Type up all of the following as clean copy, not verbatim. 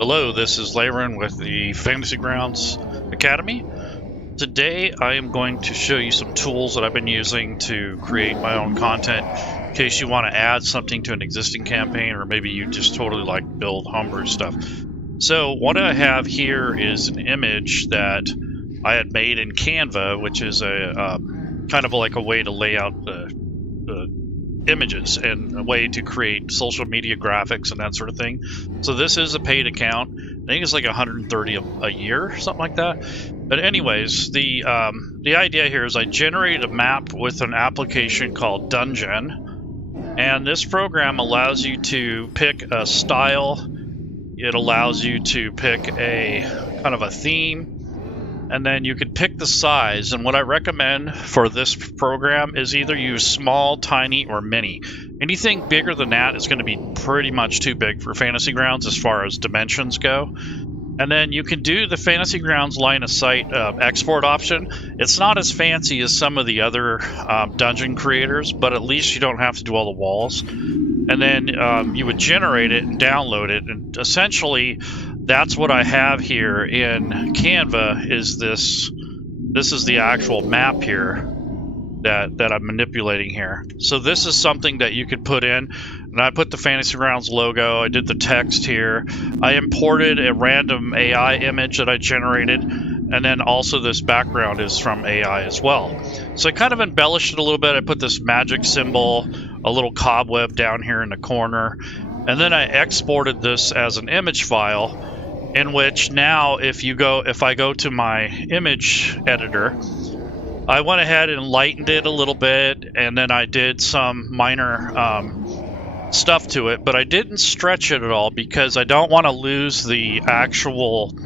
Hello, this is Layron with the Fantasy Grounds Academy. Today I am going to show you some tools that I've been using to create my own content in case you want to add something to an existing campaign, or maybe you just totally like build homebrew stuff. So what I have here is an image that I had made in Canva, which is a kind of like a way to lay out the images and a way to create social media graphics and that sort of thing. So this is a paid account. I think it's like 130 a year, something like that. But anyways, the idea here is I generated a map with an application called Dungen, and this program allows you to pick a style. It allows you to pick a kind of a theme, and then you can pick the size. And what I recommend for this program is either use small, tiny, or mini. Anything bigger than that is going to be pretty much too big for Fantasy Grounds as far as dimensions go. And then you can do the Fantasy Grounds line of sight export option. It's not as fancy as some of the other dungeon creators, but at least you don't have to do all the walls. And then you would generate it and download it, and essentially that's what I have here in Canva. Is this is the actual map here that I'm manipulating here. So this is something that you could put in, and I put the Fantasy Grounds logo, I did the text here, I imported a random AI image that I generated, and then also this background is from AI as well. So I kind of embellished it a little bit. I put this magic symbol, a little cobweb down here in the corner, and then I exported this as an image file, in which now if I go to my image editor, I went ahead and lightened it a little bit, and then I did some minor stuff to it, but I didn't stretch it at all because I don't want to lose the actual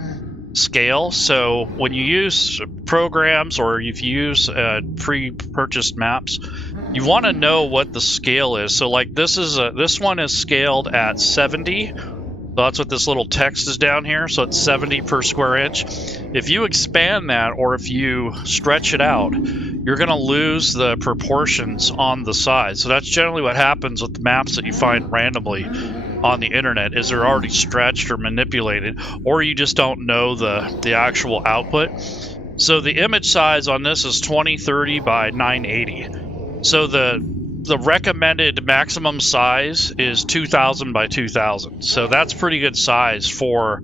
scale. So when you use programs or if you use pre-purchased maps, you want to know what the scale is. So like this one is scaled at 70. So that's what this little text is down here. So it's 70 per square inch. If you expand that or if you stretch it out, you're going to lose the proportions on the size. So that's generally what happens with the maps that you find randomly on the internet, is they're already stretched or manipulated, or you just don't know the actual output. So the image size on this is 2030 by 980. So the recommended maximum size is 2000 by 2000. So that's pretty good size for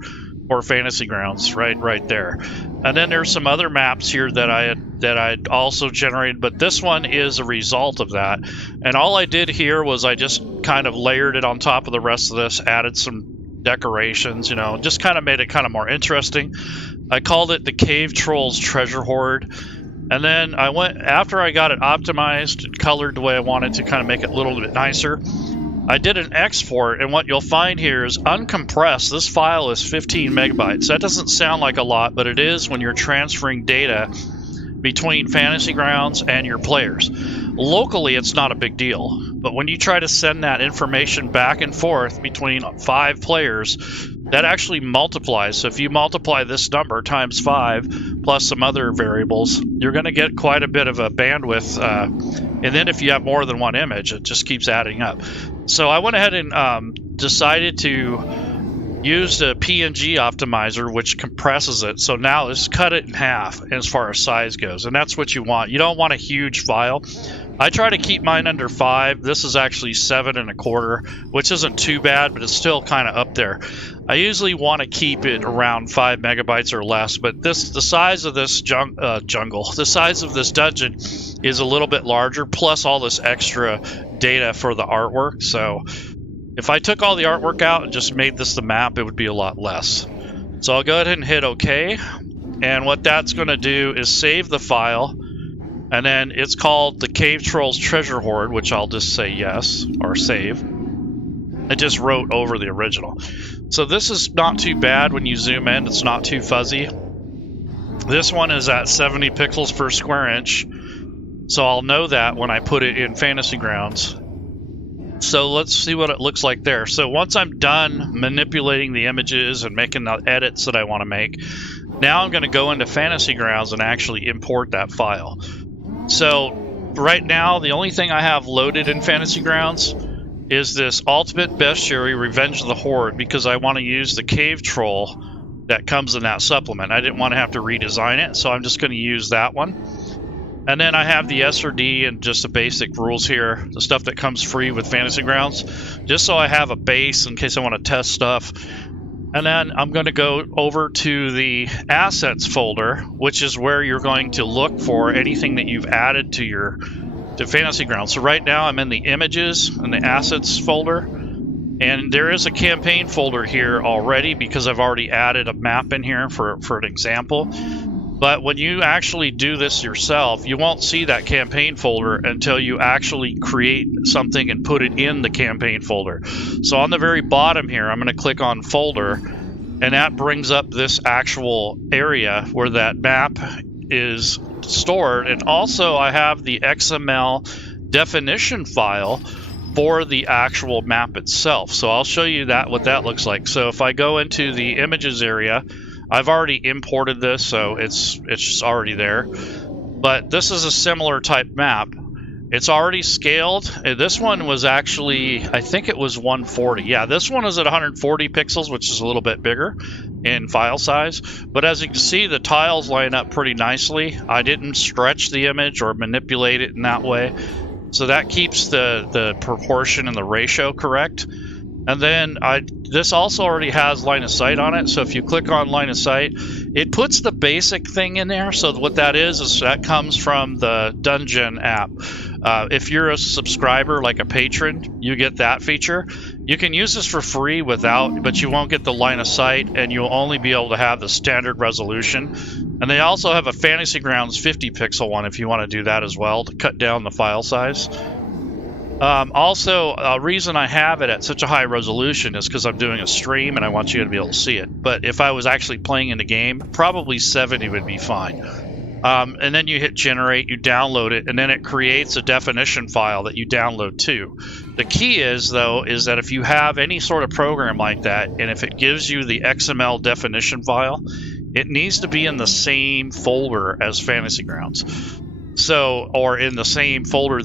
Fantasy Grounds, right there. And then there's some other maps here that I'd also generated, but this one is a result of that. And all I did here was I just kind of layered it on top of the rest of this, added some decorations, just kind of made it kind of more interesting. I called it the Cave Trolls Treasure Hoard. And then I went, after I got it optimized and colored the way I wanted to kind of make it a little bit nicer, I did an export, and what you'll find here is uncompressed. This file is 15 megabytes. That doesn't sound like a lot, but it is when you're transferring data between Fantasy Grounds and your players. Locally, it's not a big deal, but when you try to send that information back and forth between 5 players, that actually multiplies. So if you multiply this number times 5 plus some other variables, you're going to get quite a bit of a bandwidth. And then if you have more than one image, it just keeps adding up. So I went ahead and decided to use the PNG optimizer, which compresses it. So now let's cut it in half as far as size goes. And that's what you want. You don't want a huge file. I try to keep mine under 5. This is actually 7 1/4, which isn't too bad, but it's still kind of up there. I usually want to keep it around 5 megabytes or less, but the size of this the size of this dungeon is a little bit larger, plus all this extra data for the artwork. So if I took all the artwork out and just made this the map, it would be a lot less. So I'll go ahead and hit OK, and what that's going to do is save the file. And then it's called the Cave Trolls Treasure Hoard, which I'll just say yes or save. It just wrote over the original. So this is not too bad when you zoom in. It's not too fuzzy. This one is at 70 pixels per square inch. So I'll know that when I put it in Fantasy Grounds. So let's see what it looks like there. So once I'm done manipulating the images and making the edits that I want to make, now I'm going to go into Fantasy Grounds and actually import that file. So right now, the only thing I have loaded in Fantasy Grounds is this Ultimate Bestiary Revenge of the Horde, because I want to use the cave troll that comes in that supplement. I didn't want to have to redesign it, so I'm just going to use that one. And then I have the SRD and just the basic rules here, the stuff that comes free with Fantasy Grounds, just so I have a base in case I want to test stuff. And then I'm going to go over to the Assets folder, which is where you're going to look for anything that you've added to Fantasy Grounds. So right now I'm in the Images and the Assets folder. And there is a campaign folder here already because I've already added a map in here for an example. But when you actually do this yourself, you won't see that campaign folder until you actually create something and put it in the campaign folder. So on the very bottom here, I'm going to click on Folder, and that brings up this actual area where that map is stored. And also I have the XML definition file for the actual map itself. So I'll show you what that looks like. So if I go into the Images area, I've already imported this, so it's just already there. But this is a similar type map. It's already scaled. This one was actually, I think it was 140. Yeah, this one is at 140 pixels, which is a little bit bigger in file size. But as you can see, the tiles line up pretty nicely. I didn't stretch the image or manipulate it in that way. So that keeps the proportion and the ratio correct. And then this also already has line of sight on it. So if you click on line of sight, it puts the basic thing in there. So what that is that comes from the Dungen app. If you're a subscriber, like a patron, you get that feature. You can use this for free but you won't get the line of sight, and you'll only be able to have the standard resolution. And they also have a Fantasy Grounds 50 pixel one if you want to do that as well to cut down the file size. Also, a reason I have it at such a high resolution is because I'm doing a stream and I want you to be able to see it. But if I was actually playing in the game, probably 70 would be fine. And then you hit generate, you download it, and then it creates a definition file that you download too. The key is that if you have any sort of program like that, and if it gives you the XML definition file, it needs to be in the same folder as Fantasy Grounds. Or in the same folder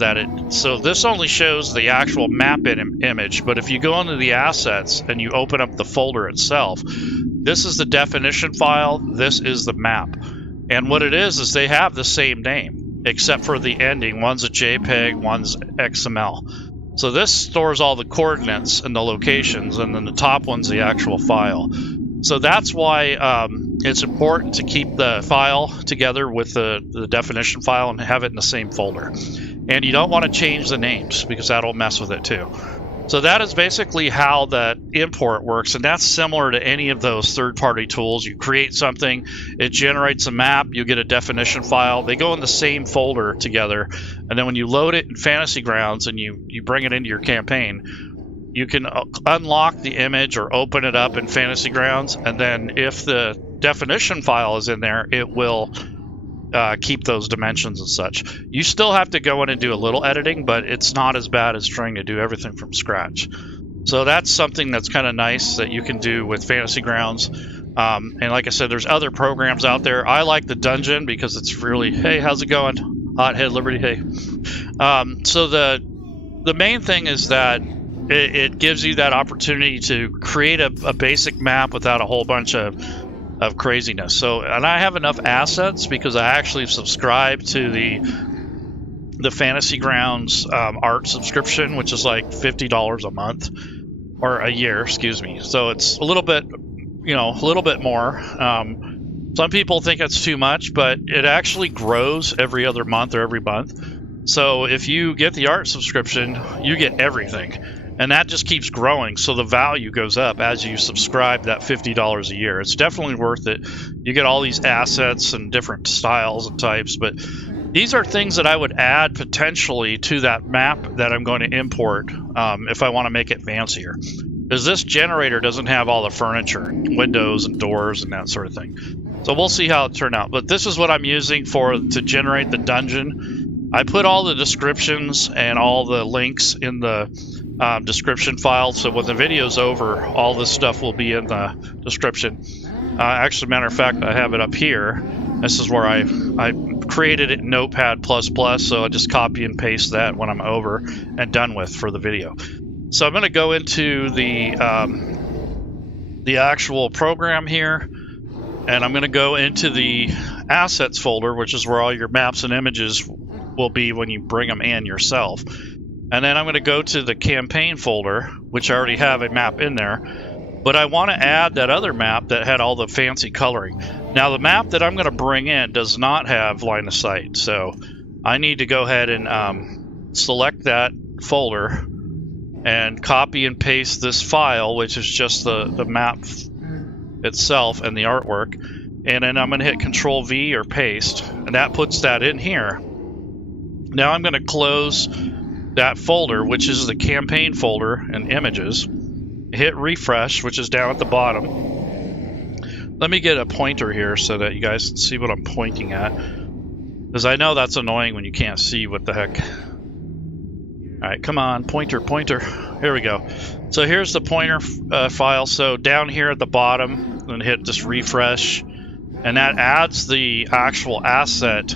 so this only shows the actual map image, but if you go into the assets and you open up the folder itself, this is the definition file, this is the map. And what it is they have the same name, except for the ending. One's a JPEG, one's XML. So this stores all the coordinates and the locations, and then the top one's the actual file. So that's why it's important to keep the file together with the definition file and have it in the same folder. And you don't want to change the names because that'll mess with it too. So that is basically how that import works, and that's similar to any of those third-party tools. You create something, it generates a map, you get a definition file, they go in the same folder together, and then when you load it in Fantasy Grounds and you bring it into your campaign, you can unlock the image or open it up in Fantasy Grounds, and then if the definition file is in there, it will keep those dimensions and such. You still have to go in and do a little editing, but it's not as bad as trying to do everything from scratch. So that's something that's kind of nice that you can do with Fantasy Grounds. And like I said, there's other programs out there. I like the Dungen because it's really, hey, how's it going? Hothead Liberty, hey. So the main thing is that it gives you that opportunity to create a basic map without a whole bunch of craziness. So, and I have enough assets because I actually subscribe to the Fantasy Grounds art subscription, which is like $50 a month or a year, excuse me. So it's a little bit more. Some people think it's too much, but it actually grows every other month or every month. So if you get the art subscription, you get everything. And that just keeps growing, so the value goes up as you subscribe that $50 a year. It's definitely worth it. You get all these assets and different styles and types, but these are things that I would add potentially to that map that I'm going to import if I want to make it fancier. Because this generator doesn't have all the furniture, windows and doors and that sort of thing. So we'll see how it turns out. But this is what I'm using to generate the dungeon. I put all the descriptions and all the links in the description file, so when the video's over, all this stuff will be in the description. Actually, matter of fact, I have it up here. This is where I created it in Notepad++, so I just copy and paste that when I'm over and done with for the video. So I'm going to go into the actual program here, and I'm going to go into the assets folder, which is where all your maps and images will be when you bring them in yourself. And then I'm going to go to the campaign folder, which I already have a map in there, but I want to add that other map that had all the fancy coloring. Now the map that I'm going to bring in does not have line of sight, so I need to go ahead and select that folder and copy and paste this file, which is just the map itself and the artwork, and then I'm going to hit Control V or paste, and that puts that in here. Now I'm going to close that folder, which is the campaign folder and images, hit refresh, which is down at the bottom. Let me get a pointer here so that you guys can see what I'm pointing at, because I know that's annoying when you can't see what the heck. Alright, come on, pointer. Here we go. So here's the pointer file. So down here at the bottom, I'm going to hit just refresh, and that adds the actual asset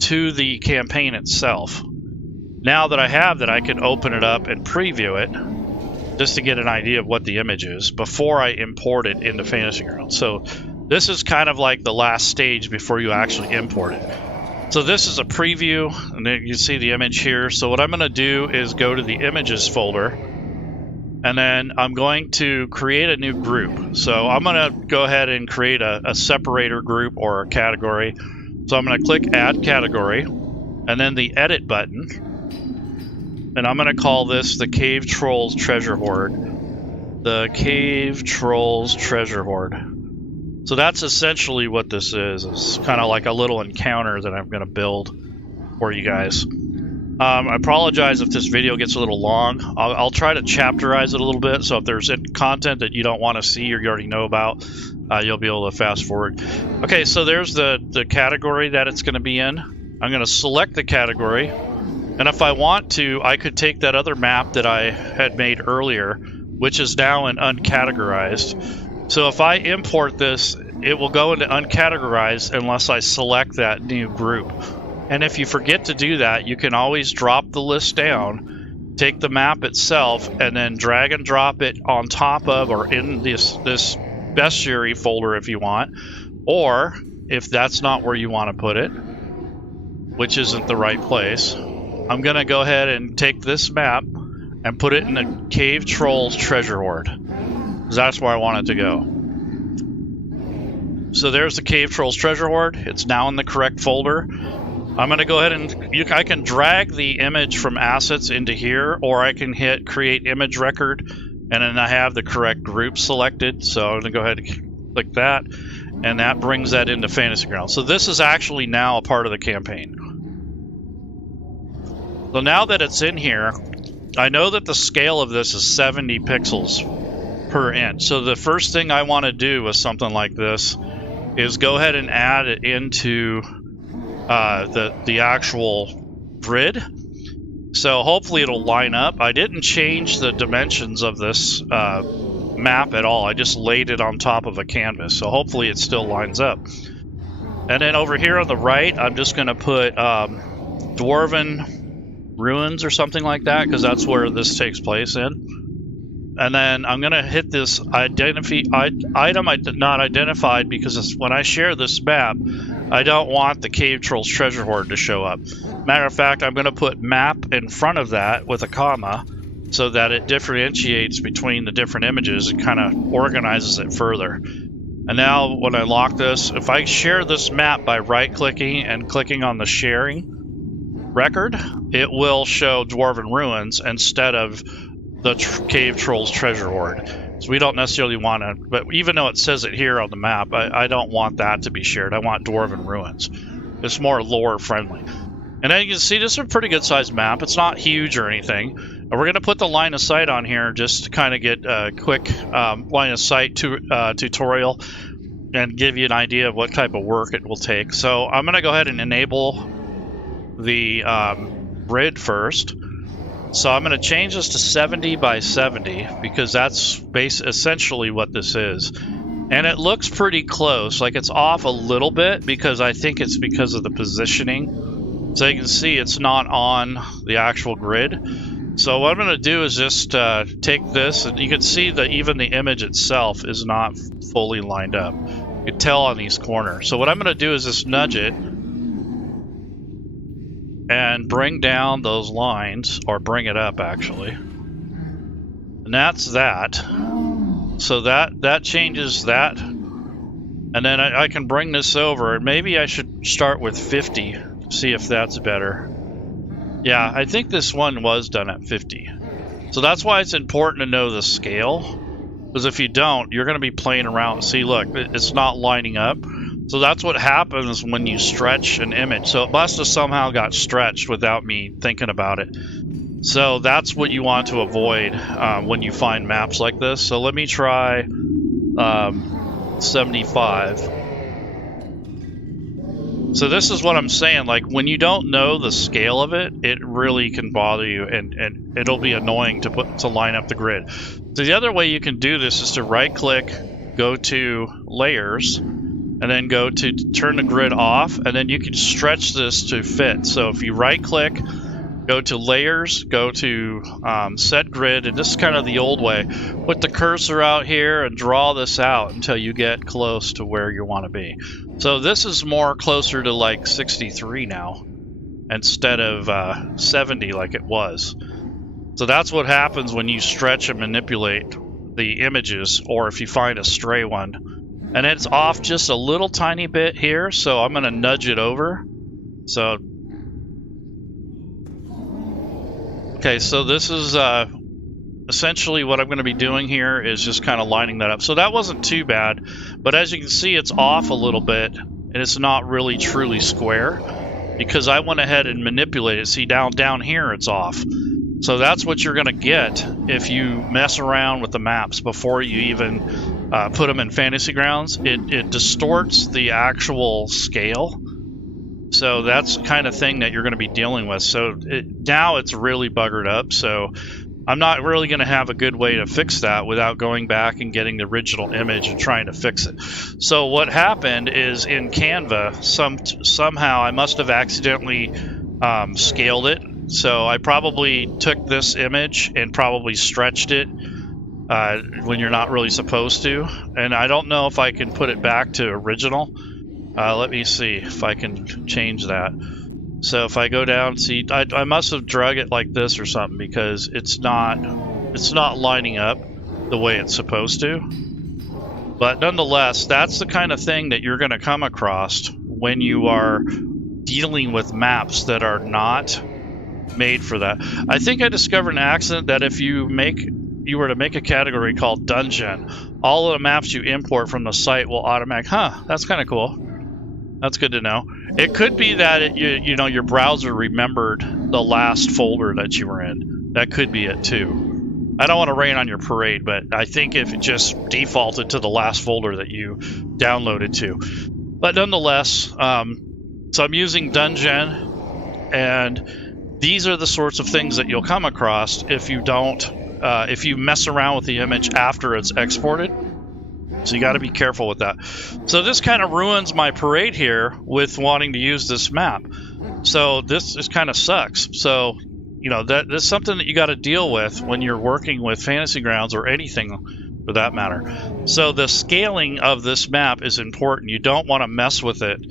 to the campaign itself. Now that I have that, I can open it up and preview it just to get an idea of what the image is before I import it into Fantasy Grounds. So this is kind of like the last stage before you actually import it. So this is a preview, and then you can see the image here. So what I'm going to do is go to the images folder, and then I'm going to create a new group. So I'm going to go ahead and create a separator group or a category. So I'm going to click Add Category, and then the Edit button, and I'm going to call this the Cave Trolls Treasure Hoard. The Cave Trolls Treasure Hoard. So that's essentially what this is. It's kind of like a little encounter that I'm going to build for you guys. I apologize if this video gets a little long. I'll try to chapterize it a little bit, so if there's content that you don't want to see or you already know about, you'll be able to fast forward. Okay, so there's the category that it's going to be in. I'm going to select the category, and if I want to, I could take that other map that I had made earlier, which is now in uncategorized. So if I import this, it will go into uncategorized unless I select that new group. And if you forget to do that, you can always drop the list down, take the map itself, and then drag and drop it on top of or in this bestiary folder if you want. Or if that's not where you want to put it, which isn't the right place, I'm going to go ahead and take this map and put it in the Cave Trolls Treasure Hoard. That's where I want it to go. So there's the Cave Trolls Treasure Hoard. It's now in the correct folder. I'm going to go ahead and I can drag the image from assets into here, or I can hit Create Image Record, and then I have the correct group selected. So I'm going to go ahead and click that, and that brings that into Fantasy Grounds. So this is actually now a part of the campaign. So now that it's in here, I know that the scale of this is 70 pixels per inch. So the first thing I want to do with something like this is go ahead and add it into the actual grid. So hopefully it'll line up. I didn't change the dimensions of this map at all. I just laid it on top of a canvas. So hopefully it still lines up. And then over here on the right, I'm just going to put Dwarven Ruins or something like that, because that's where this takes place in. And then I'm going to hit this item not identified, because when I share this map, I don't want the Cave Trolls Treasure Hoard to show up. Matter of fact, I'm going to put map in front of that with a comma so that it differentiates between the different images and kind of organizes it further. And now when I lock this, if I share this map by right-clicking and clicking on the sharing record, it will show Dwarven Ruins instead of the Cave Trolls Treasure Hoard. So we don't necessarily want to, but even though it says it here on the map, I don't want that to be shared. I want Dwarven Ruins. It's more lore friendly. And then you can see this is a pretty good sized map. It's not huge or anything. And we're going to put the line of sight on here just to kind of get a quick line of sight tutorial and give you an idea of what type of work it will take. So I'm going to go ahead and enable the grid first. So I'm going to change this to 70 by 70 because that's essentially what this is. And it looks pretty close. Like, it's off a little bit because I think it's because of the positioning. So you can see it's not on the actual grid. So what I'm going to do is just take this, and you can see that even the image itself is not fully lined up. You can tell on these corners. So what I'm going to do is just nudge it and bring down those lines, or bring it up actually. And that's that. So that changes that. And then I can bring this over, and maybe I should start with 50, see if that's better. Yeah, I think this one was done at 50. So that's why it's important to know the scale. Because if you don't, you're going to be playing around. See, look, it's not lining up. So that's what happens when you stretch an image. So it must have somehow got stretched without me thinking about it. So that's what you want to avoid when you find maps like this. So let me try 75. So this is what I'm saying, like when you don't know the scale of it, it really can bother you, and it'll be annoying to line up the grid. So the other way you can do this is to right click, go to layers, and then go to turn the grid off, and then you can stretch this to fit. So if you right click, go to layers, go to set grid, and this is kind of the old way. Put the cursor out here and draw this out until you get close to where you want to be. So this is more closer to like 63 now instead of 70 like it was. So that's what happens when you stretch and manipulate the images, or if you find a stray one. And it's off just a little tiny bit here, so I'm going to nudge it over. So okay, so this is essentially what I'm going to be doing here is just kind of lining that up. So that wasn't too bad, but as you can see, it's off a little bit, and it's not really truly square because I went ahead and manipulated it. See, down here it's off. So that's what you're going to get if you mess around with the maps before you even put them in Fantasy Grounds. It distorts the actual scale. So that's the kind of thing that you're going to be dealing with. So now it's really buggered up. So I'm not really going to have a good way to fix that without going back and getting the original image and trying to fix it. So what happened is in Canva, somehow I must have accidentally scaled it. So I probably took this image and probably stretched it when you're not really supposed to. And I don't know if I can put it back to original. Let me see if I can change that. So if I go down, see, I must have drug it like this or something because it's not lining up the way it's supposed to. But nonetheless, that's the kind of thing that you're going to come across when you are dealing with maps that are not made for that. I think I discovered an accident that if you were to make a category called Dungeon, all of the maps you import from the site will automatic. That's kind of cool. That's good to know. It could be that you know your browser remembered the last folder that you were in. That could be it too. I don't want to rain on your parade, but I think if it just defaulted to the last folder that you downloaded to. But nonetheless, so I'm using Dungeon, and these are the sorts of things that you'll come across if you mess around with the image after it's exported. So you got to be careful with that. So this kind of ruins my parade here with wanting to use this map. So this just kind of sucks. So, you know, that's something that you got to deal with when you're working with Fantasy Grounds or anything for that matter. So the scaling of this map is important. You don't want to mess with it,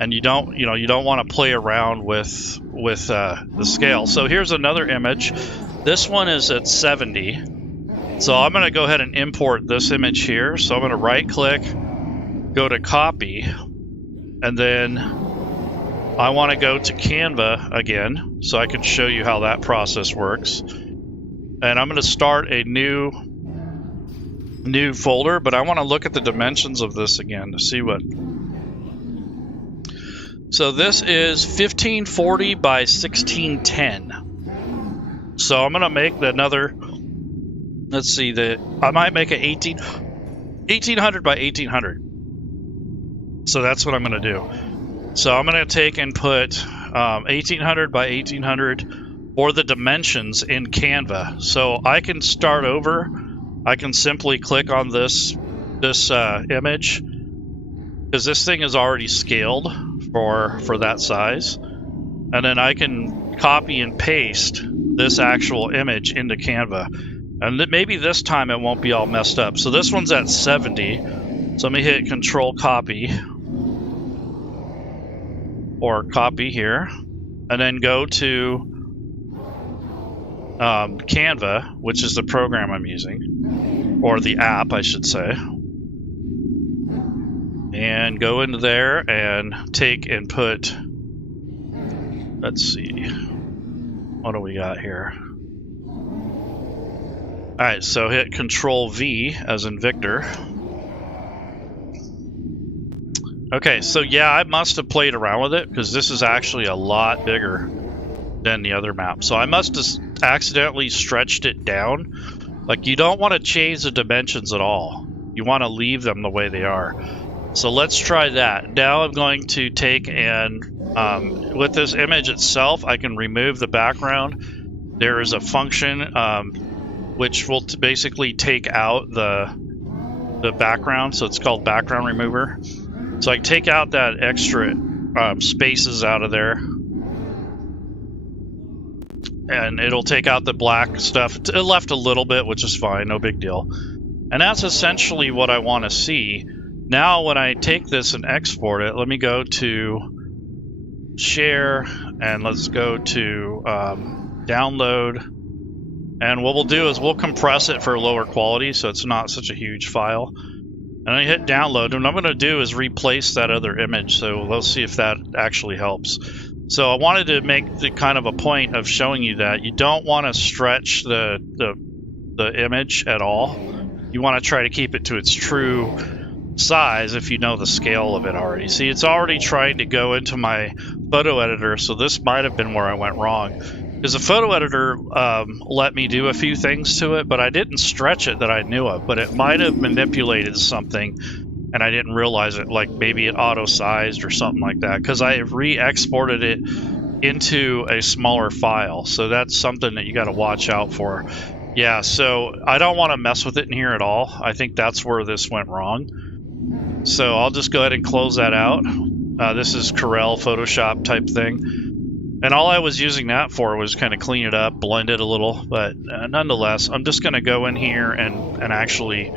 and you don't want to play around with the scale. So here's another image. This one is at 70. So I'm going to go ahead and import this image here. So I'm going to right click, go to copy, and then I want to go to Canva again so I can show you how that process works. And I'm going to start a new folder, but I want to look at the dimensions of this again to see what. So this is 1540 by 1610. So I'm going to make another. Let's see, I might make it 1800 by 1800. So that's what I'm going to do. So I'm going to take and put 1800 by 1800 for the dimensions in Canva. So I can start over. I can simply click on this image because this thing is already scaled for that size. And then I can copy and paste this actual image into Canva. And maybe this time it won't be all messed up. So this one's at 70. So let me hit Control Copy. Or copy here. And then go to Canva, which is the program I'm using. Or the app, I should say. And go into there and take and put... Let's see. What do we got here? Alright, so hit Control V as in Victor. Okay, so yeah, I must have played around with it because this is actually a lot bigger than the other map. So I must have accidentally stretched it down. Like, you don't want to change the dimensions at all. You want to leave them the way they are. So let's try that. Now I'm going to take and, with this image itself, I can remove the background. There is a function which will basically take out the background, so it's called background remover. So I can take out that extra spaces out of there. And it'll take out the black stuff. It left a little bit, which is fine, no big deal. And that's essentially what I want to see. Now when I take this and export it, let me go to Share, and let's go to Download. And what we'll do is we'll compress it for lower quality so it's not such a huge file. And I hit Download, and what I'm going to do is replace that other image, so let's see if that actually helps. So I wanted to make the kind of a point of showing you that you don't want to stretch the image at all. You want to try to keep it to its true size if you know the scale of it already. See, it's already trying to go into my photo editor, so this might have been where I went wrong. Because the photo editor let me do a few things to it, but I didn't stretch it that I knew of. But it might have manipulated something, and I didn't realize it. Like maybe it auto-sized or something like that. Because I have re-exported it into a smaller file. So that's something that you got to watch out for. Yeah, so I don't want to mess with it in here at all. I think that's where this went wrong. So I'll just go ahead and close that out. This is Corel Photoshop type thing. And all I was using that for was kind of clean it up, blend it a little, but nonetheless, I'm just going to go in here and actually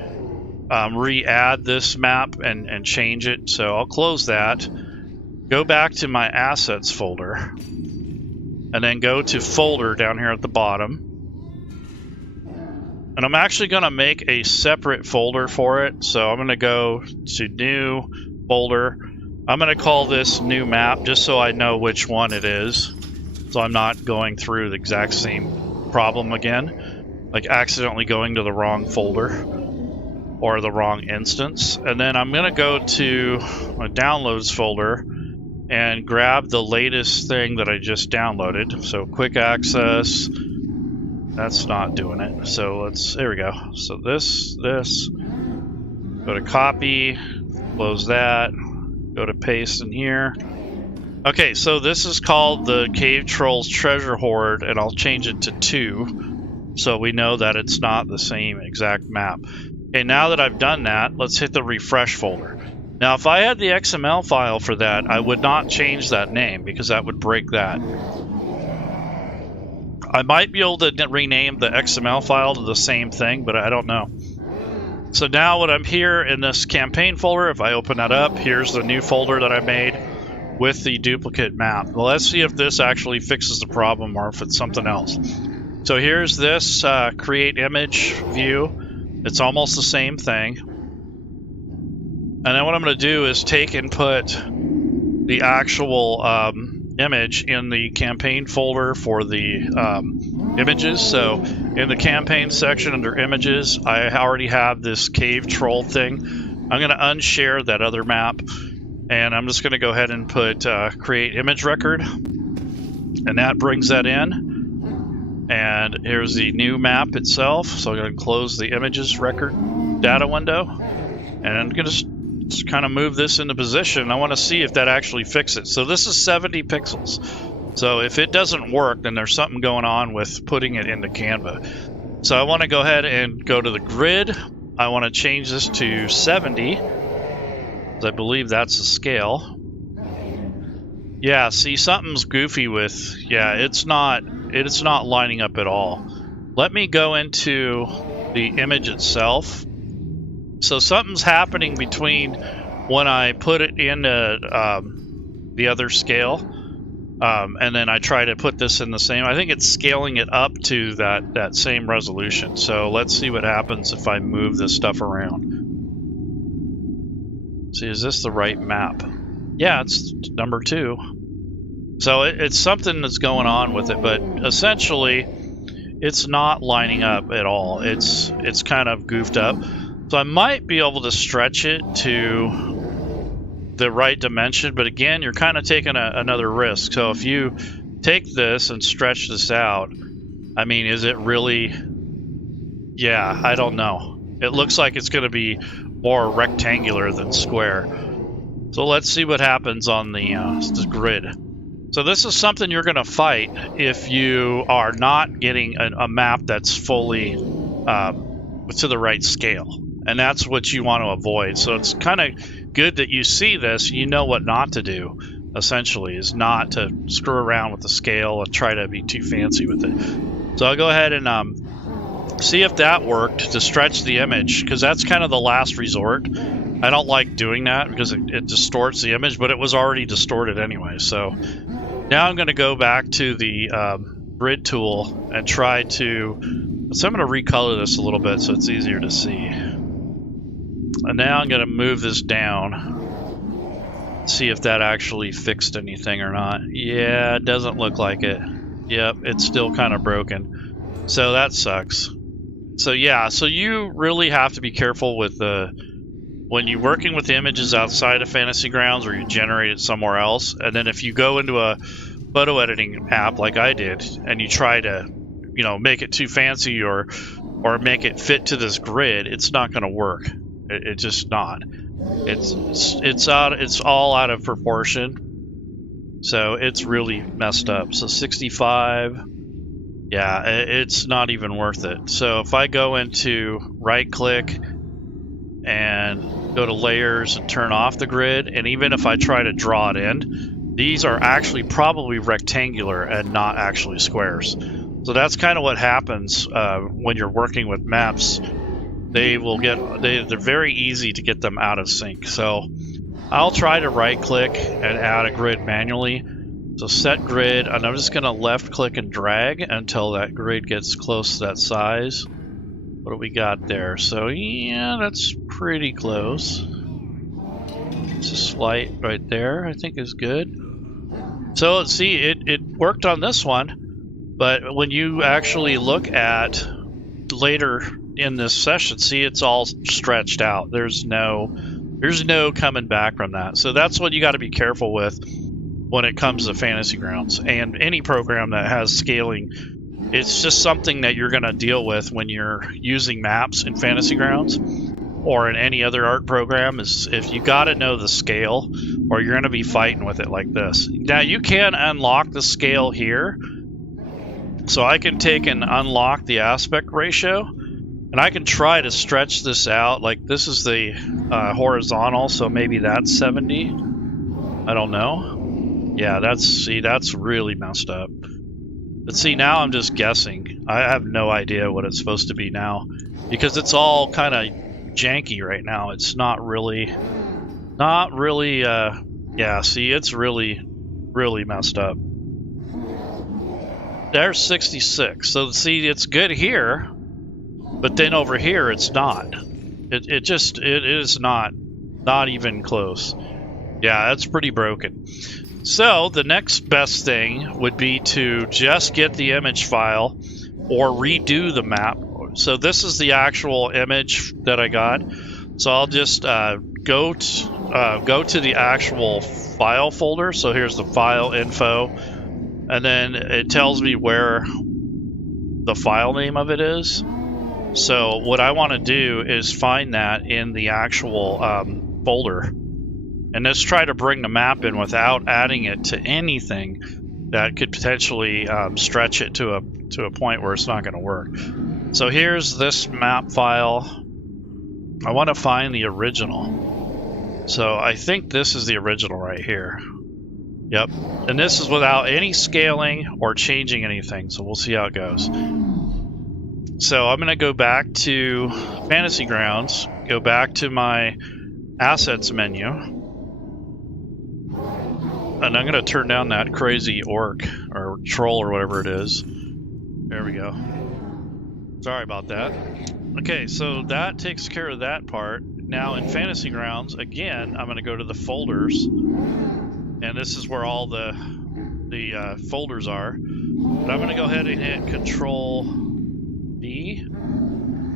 re-add this map and change it. So I'll close that, go back to my assets folder, and then go to folder down here at the bottom. And I'm actually going to make a separate folder for it. So I'm going to go to new folder. I'm going to call this new map just so I know which one it is. So I'm not going through the exact same problem again. Like accidentally going to the wrong folder or the wrong instance. And then I'm going to go to my downloads folder and grab the latest thing that I just downloaded. So quick access. That's not doing it. So there we go. So this, go to copy, close that. Go to paste in here. Okay, so this is called the Cave Trolls Treasure Hoard, and I'll change it to 2 so we know that it's not the same exact map. Okay, now that I've done that, let's hit the refresh folder. Now, if I had the XML file for that, I would not change that name because that would break that. I might be able to rename the XML file to the same thing, but I don't know. So now when I'm here in this campaign folder, if I open that up, here's the new folder that I made with the duplicate map. Well, let's see if this actually fixes the problem or if it's something else. So here's this create image view. It's almost the same thing. And then what I'm going to do is take and put the actual image in the campaign folder for the images. So in the campaign section under images, I already have this cave troll thing. I'm going to unshare that other map, and I'm just going to go ahead and put create image record, and that brings that in. And here's the new map itself. So I'm going to close the images record data window, and I'm going to just kind of move this into position. I want to see if that actually fixes it. So this is 70 pixels. So if it doesn't work, then there's something going on with putting it into Canva. So I want to go ahead and go to the grid. I want to change this to 70. I believe that's the scale. Yeah, see, something's goofy with, yeah, it's not it's not lining up at all. Let me go into the image itself. So something's happening between when I put it into the other scale, and then I try to put this in the same. I think it's scaling it up to that same resolution. So let's see what happens if I move this stuff around. See, is this the right map? Yeah, it's number 2. So it's something that's going on with it, but essentially it's not lining up at all. It's kind of goofed up. So I might be able to stretch it to the right dimension, but again, you're kind of taking another risk. So if you take this and stretch this out, I mean, is it really? Yeah, I don't know. It looks like it's going to be more rectangular than square. So let's see what happens on the grid. So this is something you're going to fight if you are not getting a map that's fully to the right scale. And that's what you want to avoid. So it's kind of good that you see this. You know what not to do, essentially, is not to screw around with the scale and try to be too fancy with it. So I'll go ahead and see if that worked to stretch the image, because that's kind of the last resort. I don't like doing that because it distorts the image, but it was already distorted anyway. So now I'm going to go back to the grid tool and try to... So I'm going to recolor this a little bit so it's easier to see. And now I'm going to move this down, see if that actually fixed anything or not. Yeah, it doesn't look like it. Yep, it's still kind of broken. So that sucks. So yeah, so you really have to be careful with when you're working with images outside of Fantasy Grounds or you generate it somewhere else. And then if you go into a photo editing app like I did and you try to, you know, make it too fancy or make it fit to this grid, it's not going to work. It's just not. It's all out of proportion. So it's really messed up. So 65, yeah, it's not even worth it. So if I go into right click and go to layers and turn off the grid, and even if I try to draw it in, these are actually probably rectangular and not actually squares. So that's kind of what happens when you're working with maps. They're very easy to get them out of sync. So I'll try to right click and add a grid manually. So set grid, and I'm just going to left click and drag until that grid gets close to that size. What do we got there? So yeah, that's pretty close. It's a slight right there, I think is good. So let's see, it worked on this one, but when you actually look at later in this session, see, it's all stretched out. There's no coming back from that. So that's what you got to be careful with when it comes to Fantasy Grounds and any program that has scaling. It's just something that you're going to deal with when you're using maps in Fantasy Grounds or in any other art program, is if you got to know the scale or you're going to be fighting with it like this. Now you can unlock the scale here. So I can take and unlock the aspect ratio, and I can try to stretch this out. Like this is the horizontal, so maybe that's 70. I don't know. Yeah, that's really messed up. But see, now I'm just guessing. I have no idea what it's supposed to be now, because it's all kind of janky right now. It's not really, yeah, see, it's really messed up. There's 66. So see, it's good here, but then over here it's not. It is not even close. Yeah, that's pretty broken. So the next best thing would be to just get the image file or redo the map. So this is the actual image that I got. So I'll just go to the actual file folder. So here's the file info, and then it tells me where the file name of it is. So what I want to do is find that in the actual folder. And let's try to bring the map in without adding it to anything that could potentially stretch it to a point where it's not going to work. So here's this map file. I want to find the original. So I think this is the original right here. Yep. And this is without any scaling or changing anything, so we'll see how it goes. So I'm going to go back to Fantasy Grounds, go back to my Assets menu, and I'm going to turn down that crazy orc or troll or whatever it is. There we go. Sorry about that. Okay, so that takes care of that part. Now in Fantasy Grounds, again, I'm going to go to the folders, and this is where all the folders are. But I'm going to go ahead and hit Control V.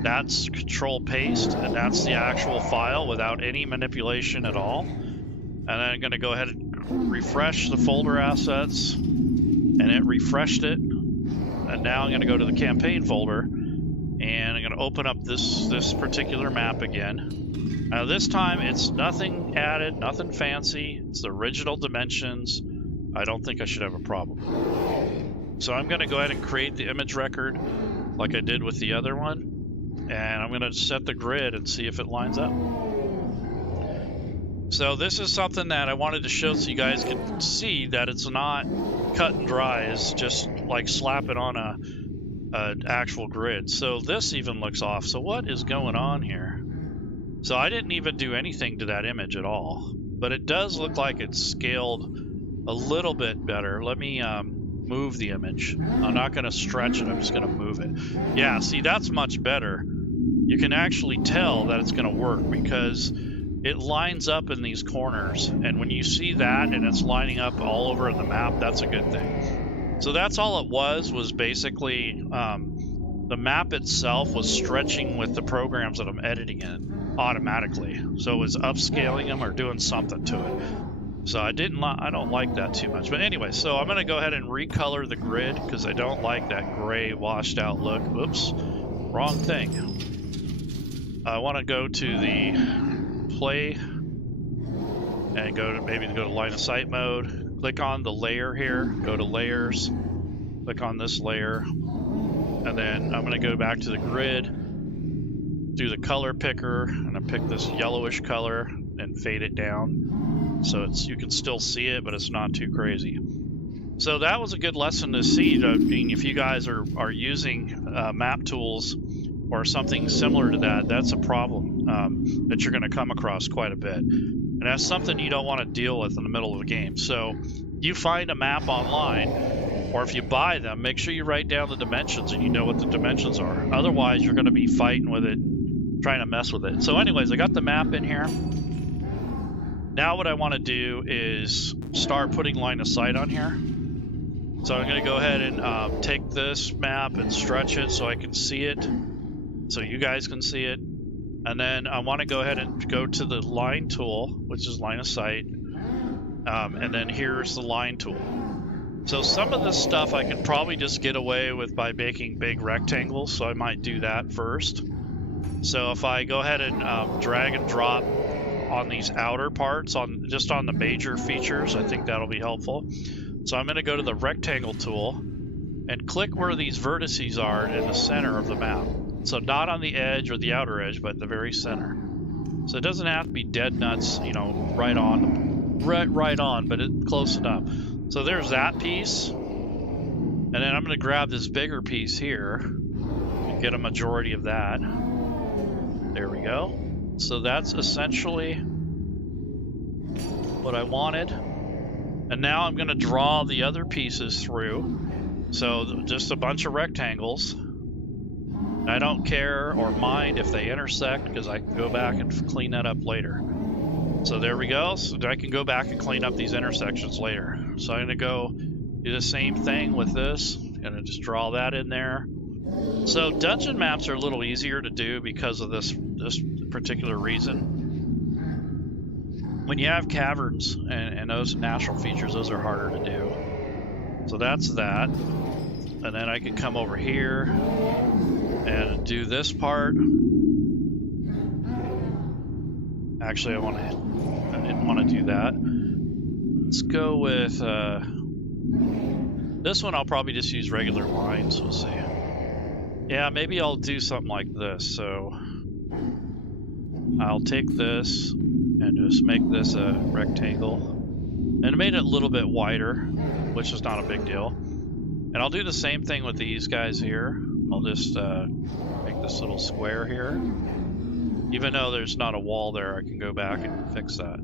That's Control Paste, and that's the actual file without any manipulation at all. And then I'm going to go ahead and refresh the folder assets, and it refreshed it. And now I'm going to go to the campaign folder, and I'm going to open up this particular map again. Now this time it's nothing added, nothing fancy. It's the original dimensions. I don't think I should have a problem. So I'm going to go ahead and create the image record like I did with the other one. And I'm going to set the grid and see if it lines up. So this is something that I wanted to show so you guys can see that it's not cut and dry. It's just like slap it on an actual grid. So this even looks off. So what is going on here? So I didn't even do anything to that image at all. But it does look like it's scaled a little bit better. Let me move the image. I'm not going to stretch it. I'm just going to move it. Yeah, see, that's much better. You can actually tell that it's going to work because it lines up in these corners. And when you see that and it's lining up all over the map, that's a good thing. So that's all it was basically the map itself was stretching with the programs that I'm editing in automatically. So it was upscaling them or doing something to it. So I don't like that too much. But anyway, so I'm going to go ahead and recolor the grid because I don't like that gray washed out look. Oops, wrong thing. I want to go to the play and maybe go to line of sight mode. Click on the layer here, go to layers, click on this layer, and then I'm going to go back to the grid, do the color picker, and I pick this yellowish color and fade it down. So you can still see it, but it's not too crazy. So that was a good lesson to see. I mean, if you guys are using map tools or something similar to that, that's a problem that you're going to come across quite a bit. And that's something you don't want to deal with in the middle of a game. So you find a map online, or if you buy them, make sure you write down the dimensions and you know what the dimensions are. Otherwise, you're going to be fighting with it, trying to mess with it. So anyways, I got the map in here. Now what I want to do is start putting line of sight on here. So I'm going to go ahead and take this map and stretch it so I can see it, so you guys can see it. And then I want to go ahead and go to the line tool, which is line of sight. And then here's the line tool. So some of this stuff I can probably just get away with by making big rectangles, so I might do that first. So if I go ahead and drag and drop on these outer parts, just on the major features, I think that'll be helpful. So I'm going to go to the rectangle tool and click where these vertices are in the center of the map. So not on the edge or the outer edge, but the very center. So it doesn't have to be dead nuts, you know, right on, but it's close enough. So there's that piece. And then I'm going to grab this bigger piece here and get a majority of that. There we go. So that's essentially what I wanted. And now I'm going to draw the other pieces through. So just a bunch of rectangles. I don't care or mind if they intersect because I can go back and clean that up later. So there we go. So I can go back and clean up these intersections later. So I'm going to go do the same thing with this. I'm going to just draw that in there. So dungeon maps are a little easier to do because of this particular reason. When you have caverns and those natural features, those are harder to do. So that's that. And then I can come over here and do this part. Actually, I didn't want to do that. Let's go with this one. I'll probably just use regular lines. We'll see. Yeah, maybe I'll do something like this. So I'll take this and just make this a rectangle. And it made it a little bit wider, which is not a big deal. And I'll do the same thing with these guys here. I'll just make this little square here. Even though there's not a wall there, I can go back and fix that.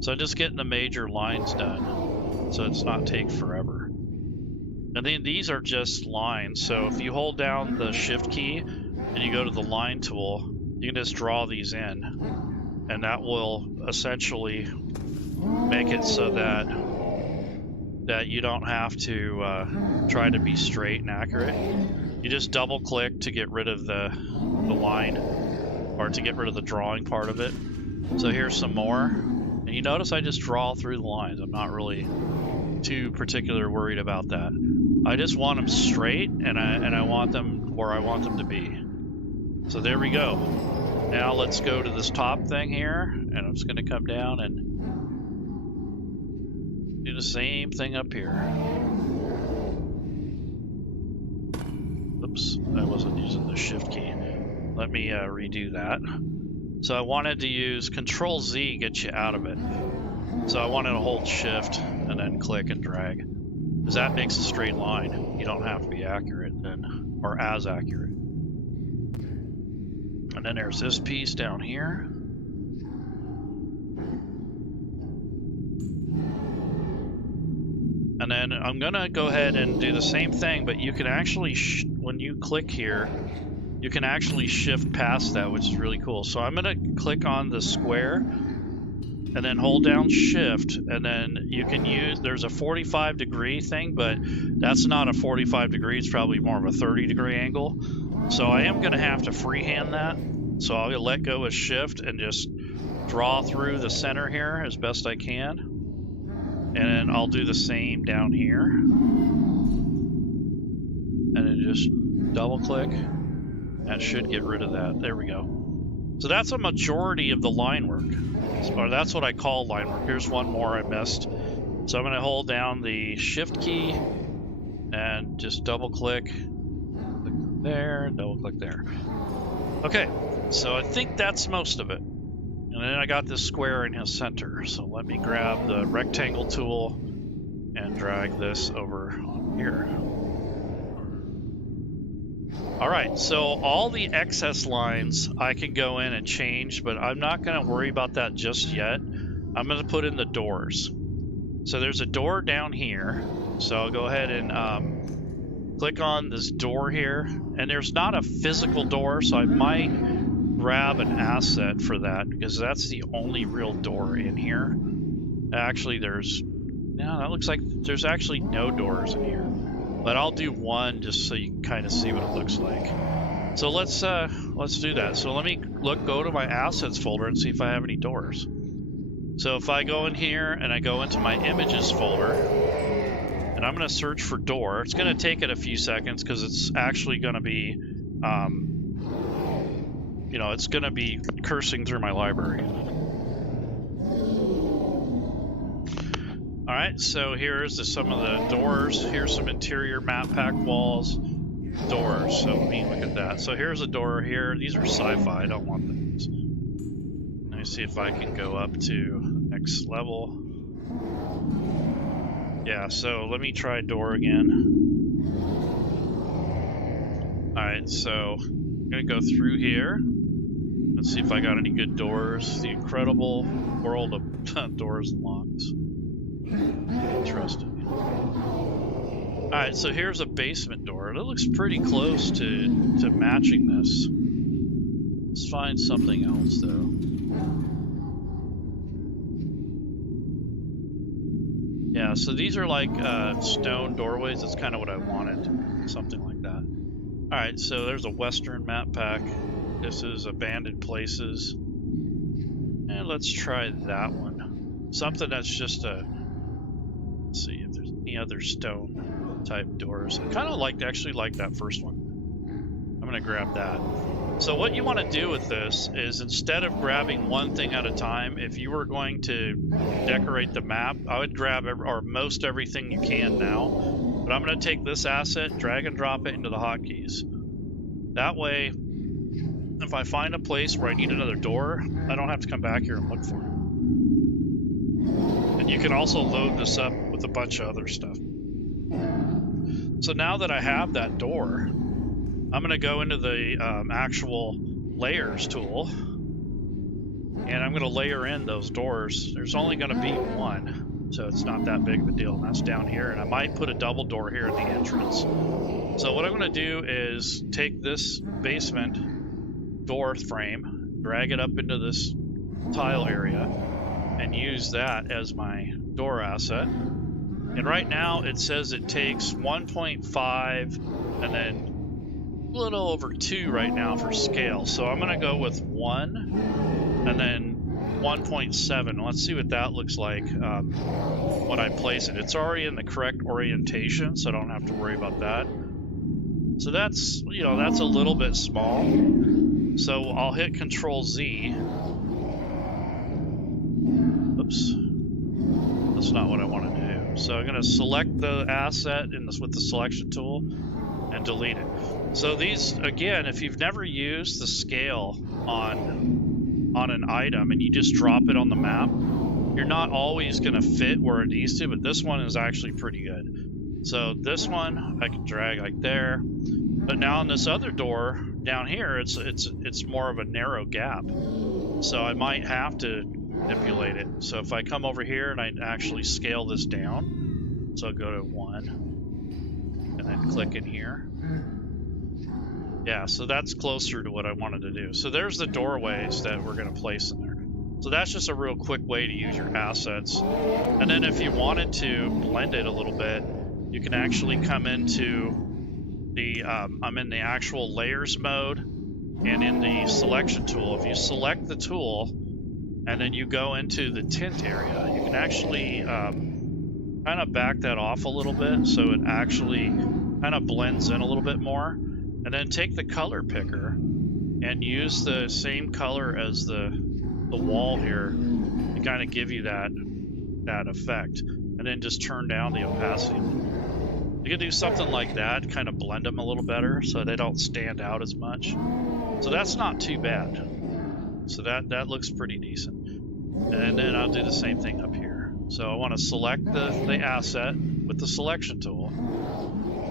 So I'm just getting the major lines done, so it's not take forever. And then these are just lines, so if you hold down the shift key and you go to the line tool, you can just draw these in. And that will essentially make it so that you don't have to try to be straight and accurate. You just double click to get rid of the line, or to get rid of the drawing part of it. So here's some more, and you notice I just draw through the lines. I'm not really too particular worried about that. I just want them straight, and I want them where I want them to be. So there we go. Now let's go to this top thing here, and I'm just going to come down and do the same thing up here. Oops, I wasn't using the shift key. Let me redo that. So I wanted to use Control Z, get you out of it. So I wanted to hold shift and then click and drag, because that makes a straight line. You don't have to be accurate then, or as accurate. And then there's this piece down here. And then I'm gonna go ahead and do the same thing, but you can actually, when you click here, you can actually shift past that, which is really cool. So I'm gonna click on the square and then hold down shift, and then you can use, there's a 45-degree thing, but that's not a 45 degrees, it's probably more of a 30-degree angle. So I am gonna have to freehand that. So I'll let go of shift and just draw through the center here as best I can. And then I'll do the same down here. And then just double click. That should get rid of that. There we go. So that's a majority of the line work. Or that's what I call line work. Here's one more I missed. So I'm going to hold down the shift key and just double click. Click there, double click there. Okay, so I think that's most of it. And then I got this square in his center. So let me grab the rectangle tool and drag this over on here. All right, so all the excess lines I can go in and change, but I'm not going to worry about that just yet. I'm going to put in the doors. So there's a door down here. So I'll go ahead and click on this door here. And there's not a physical door, so I might grab an asset for that, because that's the only real door in here. Actually, that looks like there's actually no doors in here. But I'll do one just so you can kind of see what it looks like. So let's do that. So let me go to my assets folder and see if I have any doors. So if I go in here and I go into my images folder, and I'm going to search for door. It's going to take it a few seconds because it's actually going to be it's going to be cursing through my library. All right, so here's some of the doors. Here's some interior map pack walls, doors. So let me look at that. So here's a door here. These are sci-fi. I don't want these. Let me see if I can go up to next level. Yeah, so let me try door again. All right, so I'm going to go through here. Let's see if I got any good doors. The incredible world of doors and locks. Interesting. Alright, so here's a basement door. It looks pretty close to matching this. Let's find something else, though. Yeah, so these are like stone doorways. That's kind of what I wanted. Something like that. Alright, so there's a western map pack. This is abandoned places. And let's try that one. Something that's just a... Let's see if there's any other stone type doors. I kind of actually like that first one. I'm going to grab that. So what you want to do with this is, instead of grabbing one thing at a time, if you were going to decorate the map, I would grab most everything you can now. But I'm going to take this asset, drag and drop it into the hotkeys. That way, if I find a place where I need another door, I don't have to come back here and look for it. And you can also load this up with a bunch of other stuff. So now that I have that door, I'm going to go into the actual layers tool, and I'm going to layer in those doors. There's only going to be one, so it's not that big of a deal. And that's down here, and I might put a double door here at the entrance. So what I'm going to do is take this basement door frame, drag it up into this tile area, and use that as my door asset. And right now it says it takes 1.5 and then a little over 2 right now for scale. So I'm going to go with 1 and then 1.7. Let's see what that looks like when I place it. It's already in the correct orientation, so I don't have to worry about that. So that's, you know, that's a little bit small. So I'll hit Control Z. Oops. That's not what I want to do. So I'm going to select the asset with the selection tool and delete it. So these, again, if you've never used the scale on an item and you just drop it on the map, you're not always going to fit where it needs to, but this one is actually pretty good. So this one I can drag like there, but now on this other door down here, it's more of a narrow gap. So I might have to manipulate it. So if I come over here and I actually scale this down, so I'll go to 1 and then click in here. Yeah, so that's closer to what I wanted to do. So there's the doorways that we're going to place in there. So that's just a real quick way to use your assets. And then if you wanted to blend it a little bit, you can actually come into the, I'm in the actual layers mode and in the selection tool. If you select the tool and then you go into the tint area, you can actually kind of back that off a little bit so it actually kind of blends in a little bit more. And then take the color picker and use the same color as the wall here to kind of give you that effect. And then just turn down the opacity. You can do something like that, kind of blend them a little better so they don't stand out as much. So that's not too bad. So that looks pretty decent. And then I'll do the same thing up here. So I want to select the asset with the selection tool,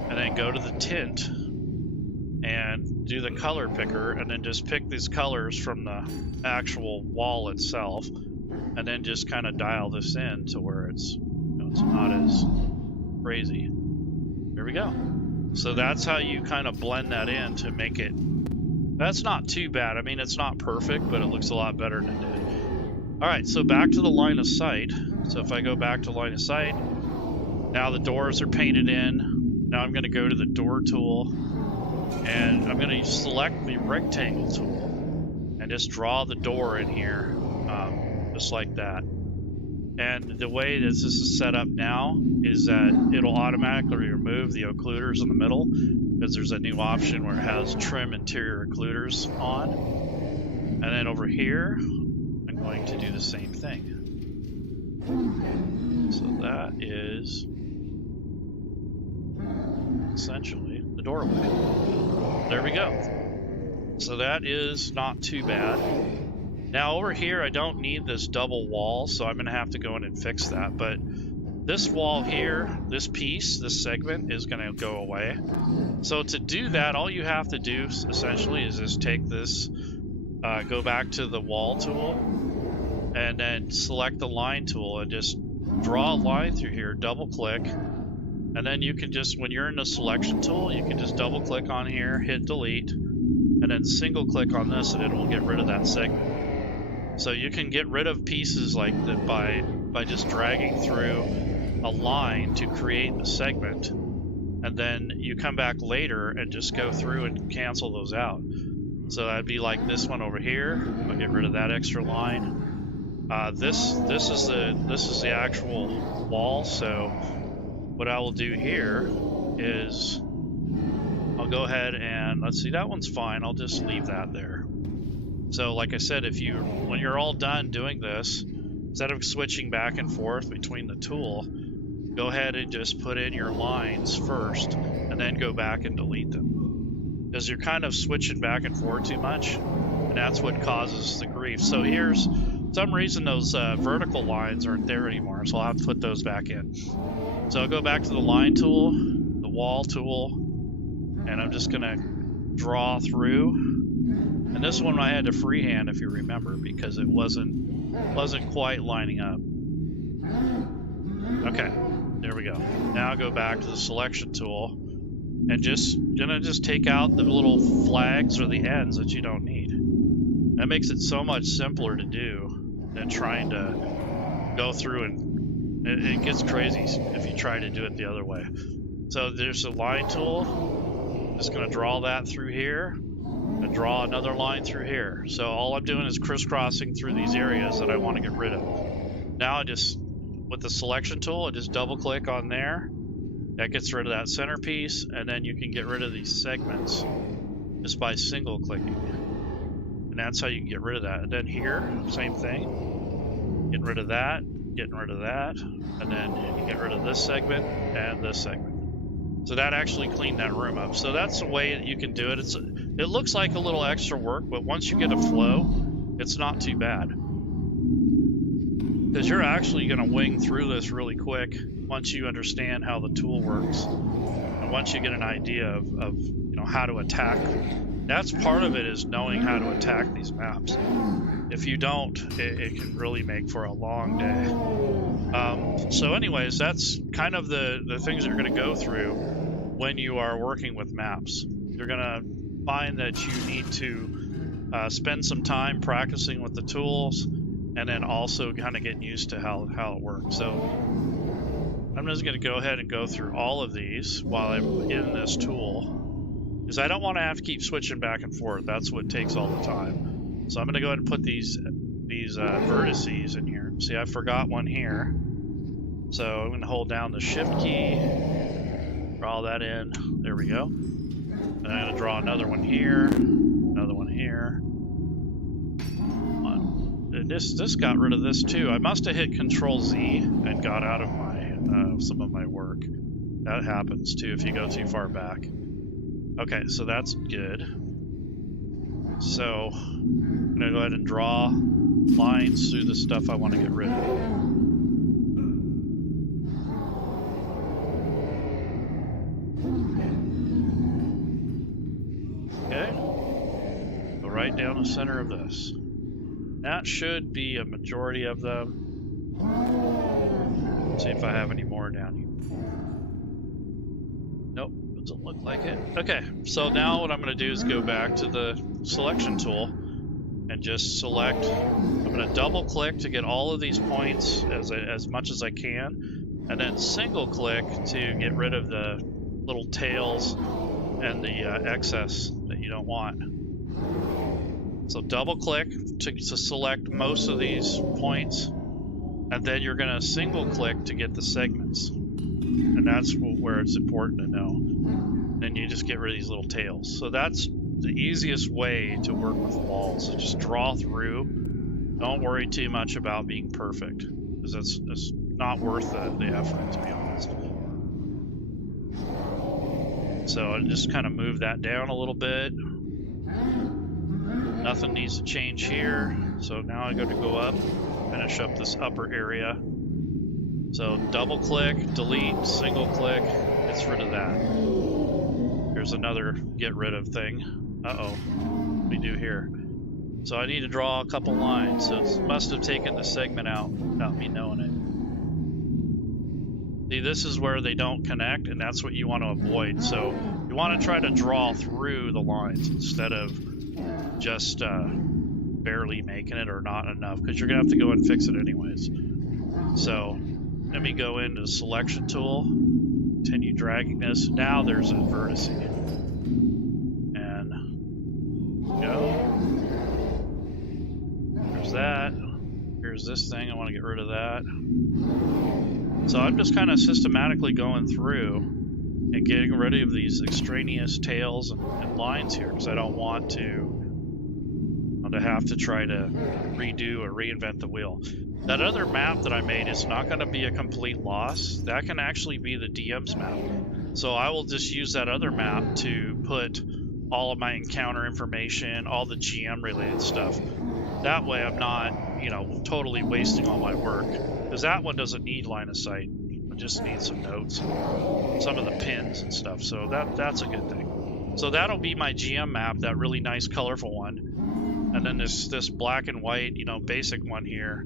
and then go to the tint and do the color picker, and then just pick these colors from the actual wall itself, and then just kind of dial this in to where it's, it's not as crazy. There we go. So that's how you kind of blend that in to make it. That's not too bad. I mean, it's not perfect, but it looks a lot better than it did. All right, so back to the line of sight. So if I go back to line of sight, now the doors are painted in. Now I'm going to go to the door tool, and I'm going to select the rectangle tool and just draw the door in here, just like that. And the way this is set up now is that it'll automatically remove the occluders in the middle, because there's a new option where it has trim interior occluders on. And then over here, I'm going to do the same thing. So that is essentially the doorway. There we go. So that is not too bad. Now over here, I don't need this double wall, so I'm going to have to go in and fix that. But this wall here, this piece, this segment is going to go away. So to do that, all you have to do essentially is just take this, go back to the wall tool, and then select the line tool and just draw a line through here, double click, and then you can just, when you're in the selection tool, you can just double click on here, hit delete, and then single click on this and it will get rid of that segment. So you can get rid of pieces like that by just dragging through a line to create the segment, and then you come back later and just go through and cancel those out. So that'd be like this one over here. I'll get rid of that extra line. This is the actual wall. So what I will do here is I'll go ahead and let's see, that one's fine. I'll just leave that there. So like I said, when you're all done doing this, instead of switching back and forth between the tool, go ahead and just put in your lines first and then go back and delete them. Because you're kind of switching back and forth too much, and that's what causes the grief. So here's For some reason those vertical lines aren't there anymore, so I'll have to put those back in. So I'll go back to the line tool, the wall tool, and I'm just gonna draw through. And this one I had to freehand, if you remember, because it wasn't quite lining up. Okay, there we go. Now I'll go back to the selection tool and gonna just take out the little flags or the ends that you don't need. That makes it so much simpler to do than trying to go through, and it gets crazy if you try to do it the other way. So there's the line tool. Just going to draw that through here and draw another line through here. So all I'm doing is crisscrossing through these areas that I want to get rid of. Now I just, with the selection tool, I just double click on there. That gets rid of that centerpiece, and then you can get rid of these segments just by single clicking. And that's how you can get rid of that. And then here, same thing. Getting rid of that, getting rid of that, and then you get rid of this segment and this segment. So that actually cleaned that room up. So that's the way that you can do it. It looks like a little extra work, but once you get a flow, it's not too bad. Because you're actually going to wing through this really quick once you understand how the tool works. And once you get an idea of you know, how to attack. That's part of it, is knowing how to attack these maps. If you don't, it can really make for a long day. So anyways, that's kind of the things that you're going to go through when you are working with maps. You're going to find that you need to spend some time practicing with the tools, and then also kind of getting used to how it works. So I'm just going to go ahead and go through all of these while I'm in this tool, because I don't want to have to keep switching back and forth. That's what takes all the time. So I'm going to go ahead and put these vertices in here. See, I forgot one here. So I'm going to hold down the shift key, draw that in. There we go. And I'm going to draw another one here, another one here. This got rid of this too. I must have hit Control Z and got out of my some of my work. That happens too if you go too far back. Okay, so that's good. So I'm gonna go ahead and draw lines through the stuff I want to get rid of. Okay, go right down the center of this. That should be a majority of them. Let's see if I have any more down here. Nope, doesn't look like it. Okay, so now what I'm going to do is go back to the selection tool and just select. I'm going to double click to get all of these points as much as I can, and then single click to get rid of the little tails and the excess that you don't want. So double click to select most of these points, and then you're going to single click to get the segments. And that's where it's important to know. Then you just get rid of these little tails. So that's the easiest way to work with walls. So just draw through. Don't worry too much about being perfect, because it's not worth the effort, to be honest. So I just kind of move that down a little bit. Nothing needs to change here. So now I got to go up, finish up this upper area. So double click, delete, single click, gets rid of that. Here's another get rid of thing. Uh-oh, what do we do here? So I need to draw a couple lines. So it must have taken the segment out without me knowing it. See, this is where they don't connect, and that's what you want to avoid. So you want to try to draw through the lines instead of just barely making it or not enough, because you're gonna have to go and fix it anyways. So let me go into the selection tool, continue dragging this. Now there's a vertex, and go. There's that. Here's this thing. I want to get rid of that. So I'm just kind of systematically going through and getting rid of these extraneous tails and lines here, because I don't want to have to try to redo or reinvent the wheel. That other map that I made is not going to be a complete loss. That can actually be the DM's map. So I will just use that other map to put all of my encounter information, all the GM related stuff. That way I'm not, you know, totally wasting all my work. Because that one doesn't need line of sight. It just needs some notes, some of the pins and stuff. So that's a good thing. So that'll be my GM map, that really nice colorful one. And then this black and white, you know, basic one here.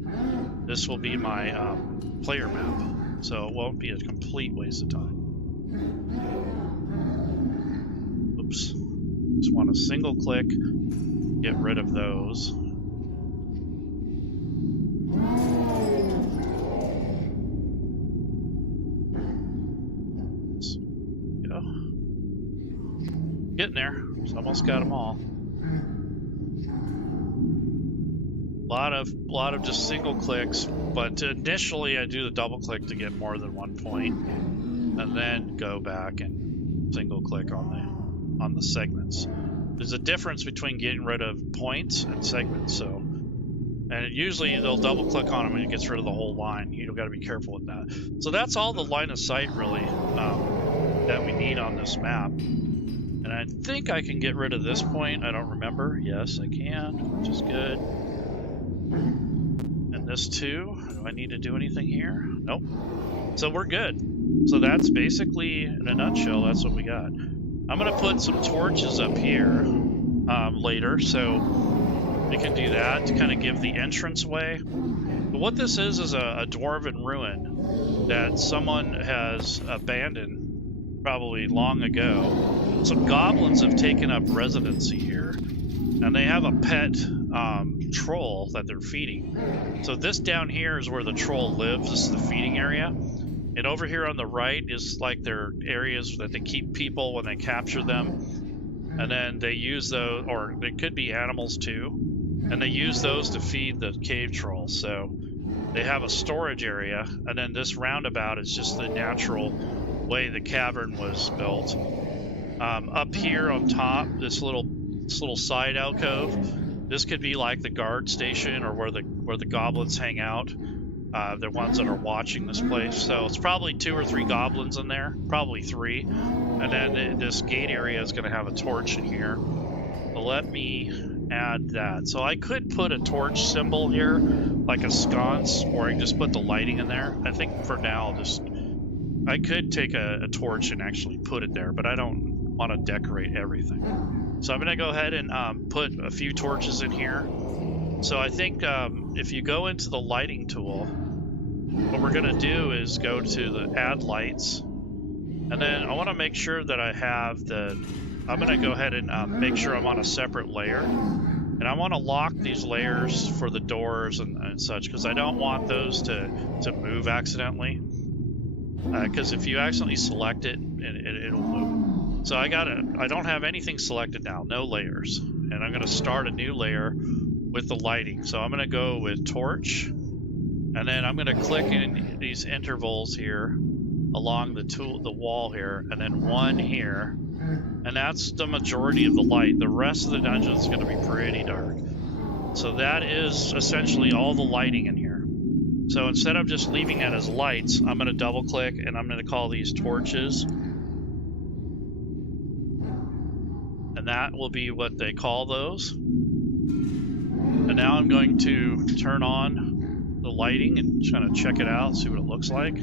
This will be my player map. So it won't be a complete waste of time. Oops. Just want to single click, get rid of those. Go. Getting there. Just almost got them all. A lot of just single clicks, but initially I do the double click to get more than 1 point, and then go back and single click on the segments. There's a difference between getting rid of points and segments, so, and usually they'll double click on them and it gets rid of the whole line. You've got to be careful with that. So that's all the line of sight really that we need on this map. And I think I can get rid of this point. I don't remember. Yes, I can, which is good. And this too. Do I need to do anything here? Nope. So we're good. So that's basically, in a nutshell, that's what we got. I'm going to put some torches up here later, so we can do that to kind of give the entrance way. But what this is a dwarven ruin that someone has abandoned probably long ago. Some goblins have taken up residency here, and they have a pet troll that they're feeding. So this down here is where the troll lives. This is the feeding area. And over here on the right is like their areas that they keep people when they capture them. And then they use those, or they could be animals too. And they use those to feed the cave trolls. So they have a storage area. And then this roundabout is just the natural way the cavern was built. Up here on top, this little side alcove, this could be like the guard station or where the goblins hang out. The ones that are watching this place. So it's probably 2 or 3 goblins in there, probably 3. And then this gate area is going to have a torch in here. So let me add that. So I could put a torch symbol here, like a sconce, or I can just put the lighting in there. I think for now, I could take a torch and actually put it there, but I don't want to decorate everything. So I'm going to go ahead and put a few torches in here. So I think if you go into the lighting tool, what we're going to do is go to the add lights, and then I want to make sure that I have I'm going to go ahead and make sure I'm on a separate layer, and I want to lock these layers for the doors and such, because I don't want those to move accidentally, because if you accidentally select it, it'll move. So I don't have anything selected now, no layers, and I'm going to start a new layer with the lighting. So I'm going to go with torch, and then I'm going to click in these intervals here along the wall here, and then 1 here, and that's the majority of the light. The rest of the dungeon is going to be pretty dark. So that is essentially all the lighting in here. So instead of just leaving it as lights, I'm going to double click and I'm going to call these torches, and that will be what they call those. And now I'm going to turn on the lighting and just kind of check it out, see what it looks like.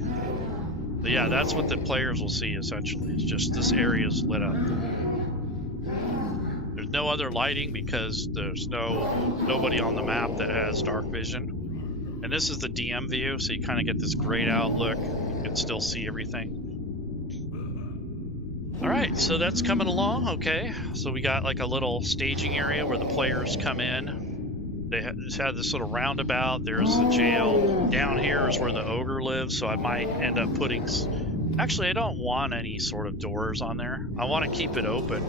But yeah, that's what the players will see essentially. It's just this area is lit up. There's no other lighting because there's nobody on the map that has dark vision. And this is the DM view, so you kind of get this grayed out look. You can still see everything. Alright, so that's coming along, okay. So we got like a little staging area where the players come in. They just had this little roundabout. There's the jail. Down here is where the ogre lives, so I might end up putting... Actually, I don't want any sort of doors on there. I want to keep it open.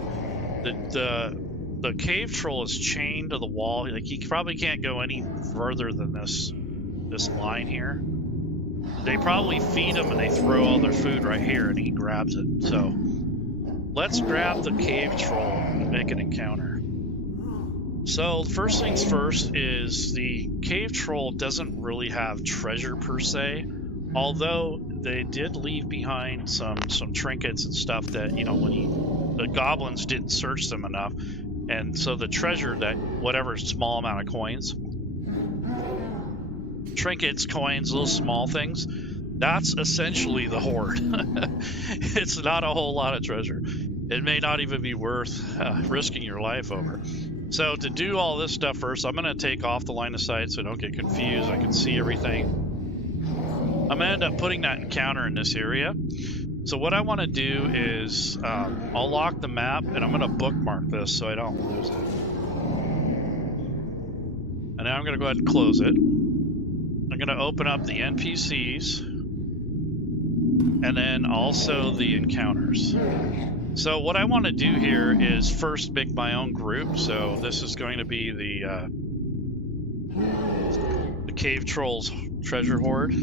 The cave troll is chained to the wall. Like, he probably can't go any further than this line here. They probably feed him and they throw all their food right here and he grabs it. So let's grab the cave troll and make an encounter. So first things first is the cave troll doesn't really have treasure per se, although they did leave behind some trinkets and stuff that, you know, when the goblins didn't search them enough, and so the treasure, that whatever small amount of coins, trinkets, coins, those small things, that's essentially the hoard. It's not a whole lot of treasure. It may not even be worth risking your life over. So to do all this stuff first, I'm going to take off the line of sight so I don't get confused. I can see everything. I'm going to end up putting that encounter in this area. So what I want to do is I'll lock the map, and I'm going to bookmark this so I don't lose it. And now I'm going to go ahead and close it. I'm going to open up the NPCs, and then also the encounters. So what I want to do here is first make my own group. So this is going to be the Cave Trolls Treasure Hoard.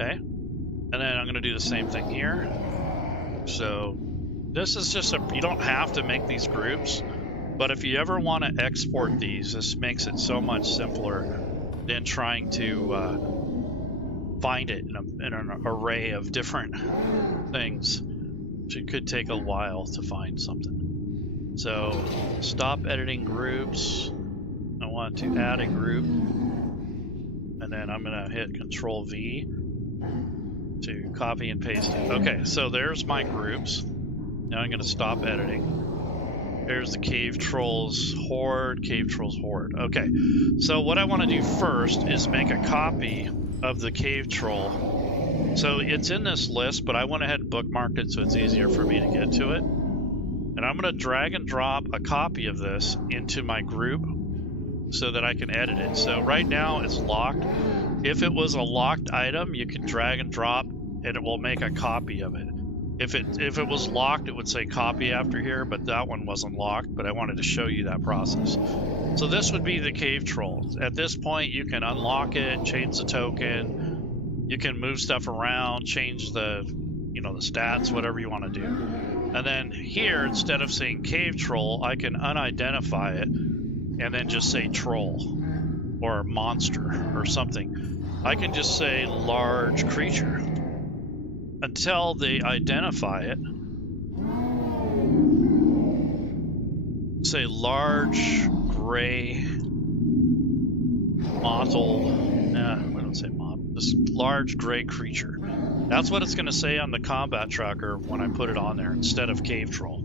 Okay, and then I'm going to do the same thing here. So this is just you don't have to make these groups, but if you ever want to export these, this makes it so much simpler than trying to find it in an array of different things. So it could take a while to find something. So stop editing groups. I want to add a group, and then I'm going to hit Control V to copy and paste it. Okay, so there's my groups. Now I'm going to stop editing. There's the Cave Trolls Horde, Cave Trolls Horde. Okay, so what I want to do first is make a copy of the Cave Troll. So it's in this list, but I went ahead and bookmarked it so it's easier for me to get to it. And I'm going to drag and drop a copy of this into my group so that I can edit it. So right now it's locked. If it was a locked item, you can drag and drop and it will make a copy of it. If it was locked, it would say copy after here, but that one wasn't locked, but I wanted to show you that process. So this would be the Cave Troll. At this point, you can unlock it, change the token, you can move stuff around, change the stats, whatever you want to do. And then here, instead of saying Cave Troll, I can unidentify it and then just say troll or monster or something. I can just say large creature until they identify it. Say large gray mottled, we don't say mottled, just large gray creature. That's what it's going to say on the combat tracker when I put it on there instead of Cave Troll.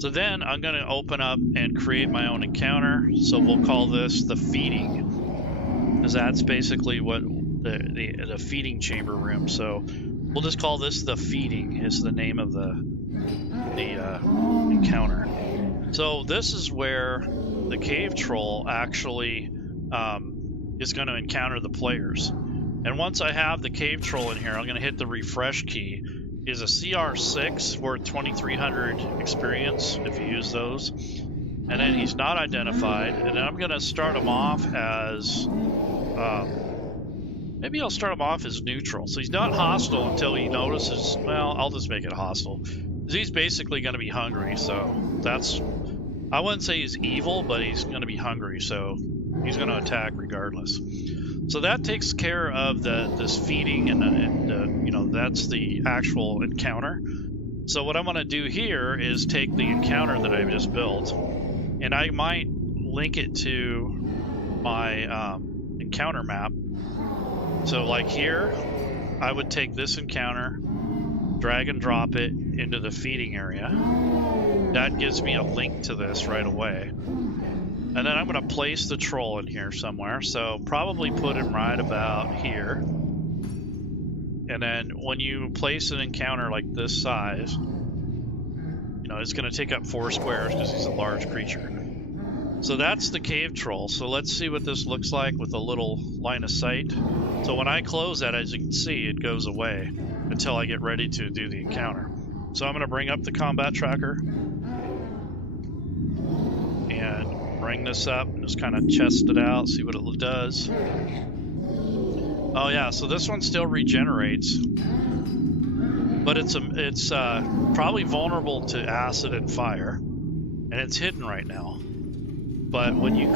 So then I'm going to open up and create my own encounter. So we'll call this the feeding, because that's basically what the feeding chamber room. So we'll just call this the feeding is the name of the encounter. So this is where the Cave Troll actually is going to encounter the players. And once I have the Cave Troll in here, I'm going to hit the refresh key. Is a CR6 worth 2,300 experience if you use those. And then he's not identified. And then I'm going to start him off as... maybe I'll start him off as neutral. So he's not hostile until he notices... Well, I'll just make it hostile. He's basically going to be hungry, so that's... I wouldn't say he's evil, but he's going to be hungry, so he's going to attack regardless. So that takes care of this feeding, and that's the actual encounter. So what I'm going to do here is take the encounter that I've just built, and I might link it to my encounter map. So like here, I would take this encounter, drag and drop it into the feeding area. That gives me a link to this right away. And then I'm going to place the troll in here somewhere. So probably put him right about here. And then when you place an encounter like this size, it's going to take up 4 squares because he's a large creature. So that's the Cave Troll. So let's see what this looks like with a little line of sight. So when I close that, as you can see, it goes away until I get ready to do the encounter. So I'm going to bring up the combat tracker and bring this up and just kind of chest it out, see what it does. Oh yeah, so this one still regenerates, but it's probably vulnerable to acid and fire, and it's hidden right now. But when you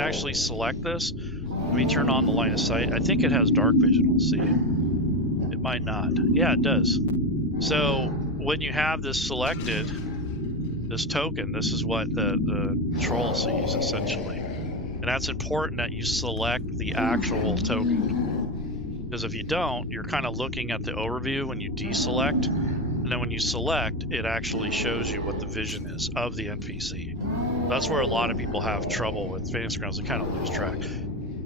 actually select this, let me turn on the line of sight. I think it has dark vision. We'll see. It might not. Yeah, it does. So when you have this selected, this token, this is what the troll sees essentially. And that's important that you select the actual token. Because if you don't, you're kind of looking at the overview when you deselect. And then when you select, it actually shows you what the vision is of the NPC. That's where a lot of people have trouble with Fantasy Grounds. They kind of lose track.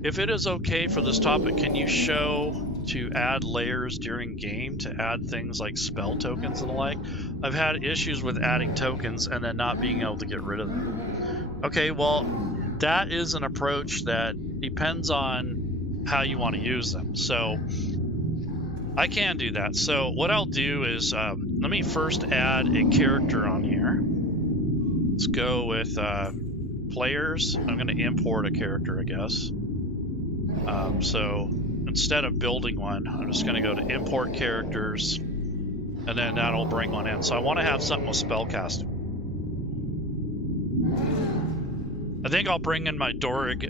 If it is okay for this topic, can you show to add layers during game to add things like spell tokens and the like? I've had issues with adding tokens and then not being able to get rid of them. Okay, well, that is an approach that depends on how you want to use them. So I can do that. So what I'll do is, let me first add a character on here. Let's go with players. I'm going to import a character, I guess. So instead of building one, I'm just going to go to import characters, and then that'll bring one in. So I want to have something with spellcasting. I think I'll bring in my Doric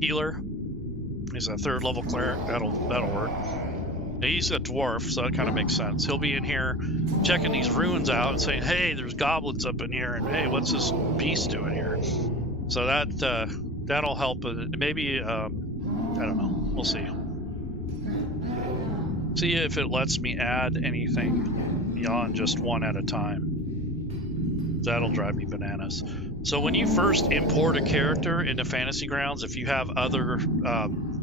healer. He's a 3rd level cleric. That'll work. He's a dwarf, so that kind of makes sense. He'll be in here checking these ruins out and saying, hey, there's goblins up in here, and hey, what's this beast doing here? So that'll help. Maybe, I don't know. We'll see. See if it lets me add anything beyond just one at a time. That'll drive me bananas. So when you first import a character into Fantasy Grounds, if you have other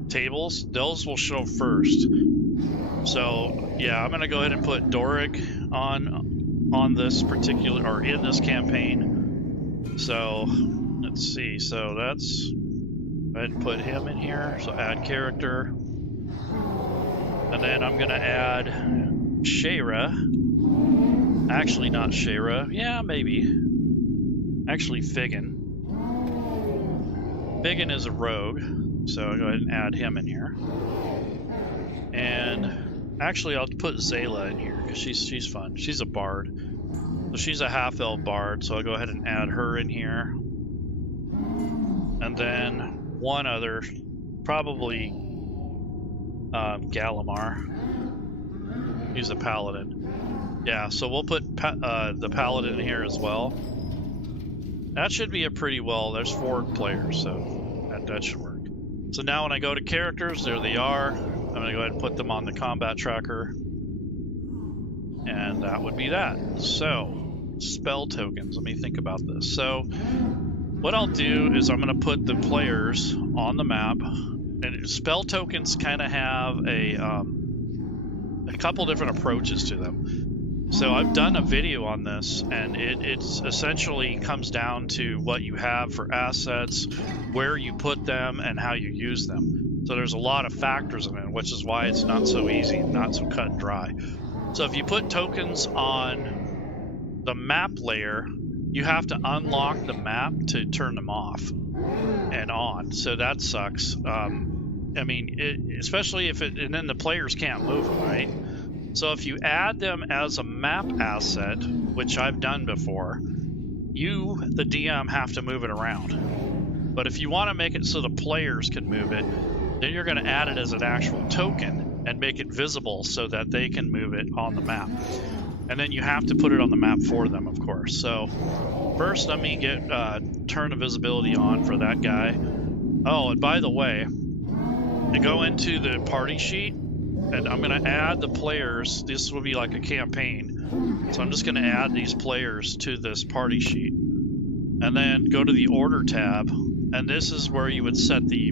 tables, those will show first. So yeah, I'm gonna go ahead and put Doric on this particular, or in this campaign. So let's see. So that's, go ahead and put him in here. So add character, and then I'm gonna add Shayra. Actually, not Shayra. Yeah, maybe. Actually, Figgin. Figgin is a rogue, so I'll go ahead and add him in here. And actually, I'll put Zayla in here because she's fun. She's a bard, so she's a half-elf bard. So I'll go ahead and add her in here. And then one other, probably Gallimar. He's a paladin. Yeah, so we'll put the paladin in here as well. That should be a pretty well. There's 4 players, so that should work. So now when I go to characters, there they are. I'm going to go ahead and put them on the combat tracker. And that would be that. So, spell tokens. Let me think about this. So, what I'll do is I'm going to put the players on the map. And spell tokens kind of have a couple different approaches to them. So I've done a video on this, and it's essentially comes down to what you have for assets, where you put them, and how you use them. So there's a lot of factors in it, which is why it's not so easy, not so cut and dry. So if you put tokens on the map layer, you have to unlock the map to turn them off and on. So that sucks. I mean, especially if and then the players can't move them, right? So if you add them as a map asset, which I've done before, you, the DM, have to move it around. But if you want to make it so the players can move it, then you're going to add it as an actual token and make it visible so that they can move it on the map. And then you have to put it on the map for them, of course. So first, let me get turn the visibility on for that guy. Oh, and by the way, to go into the party sheet, and I'm going to add the players. This will be like a campaign. So I'm just going to add these players to this party sheet. And then go to the order tab. And this is where you would set the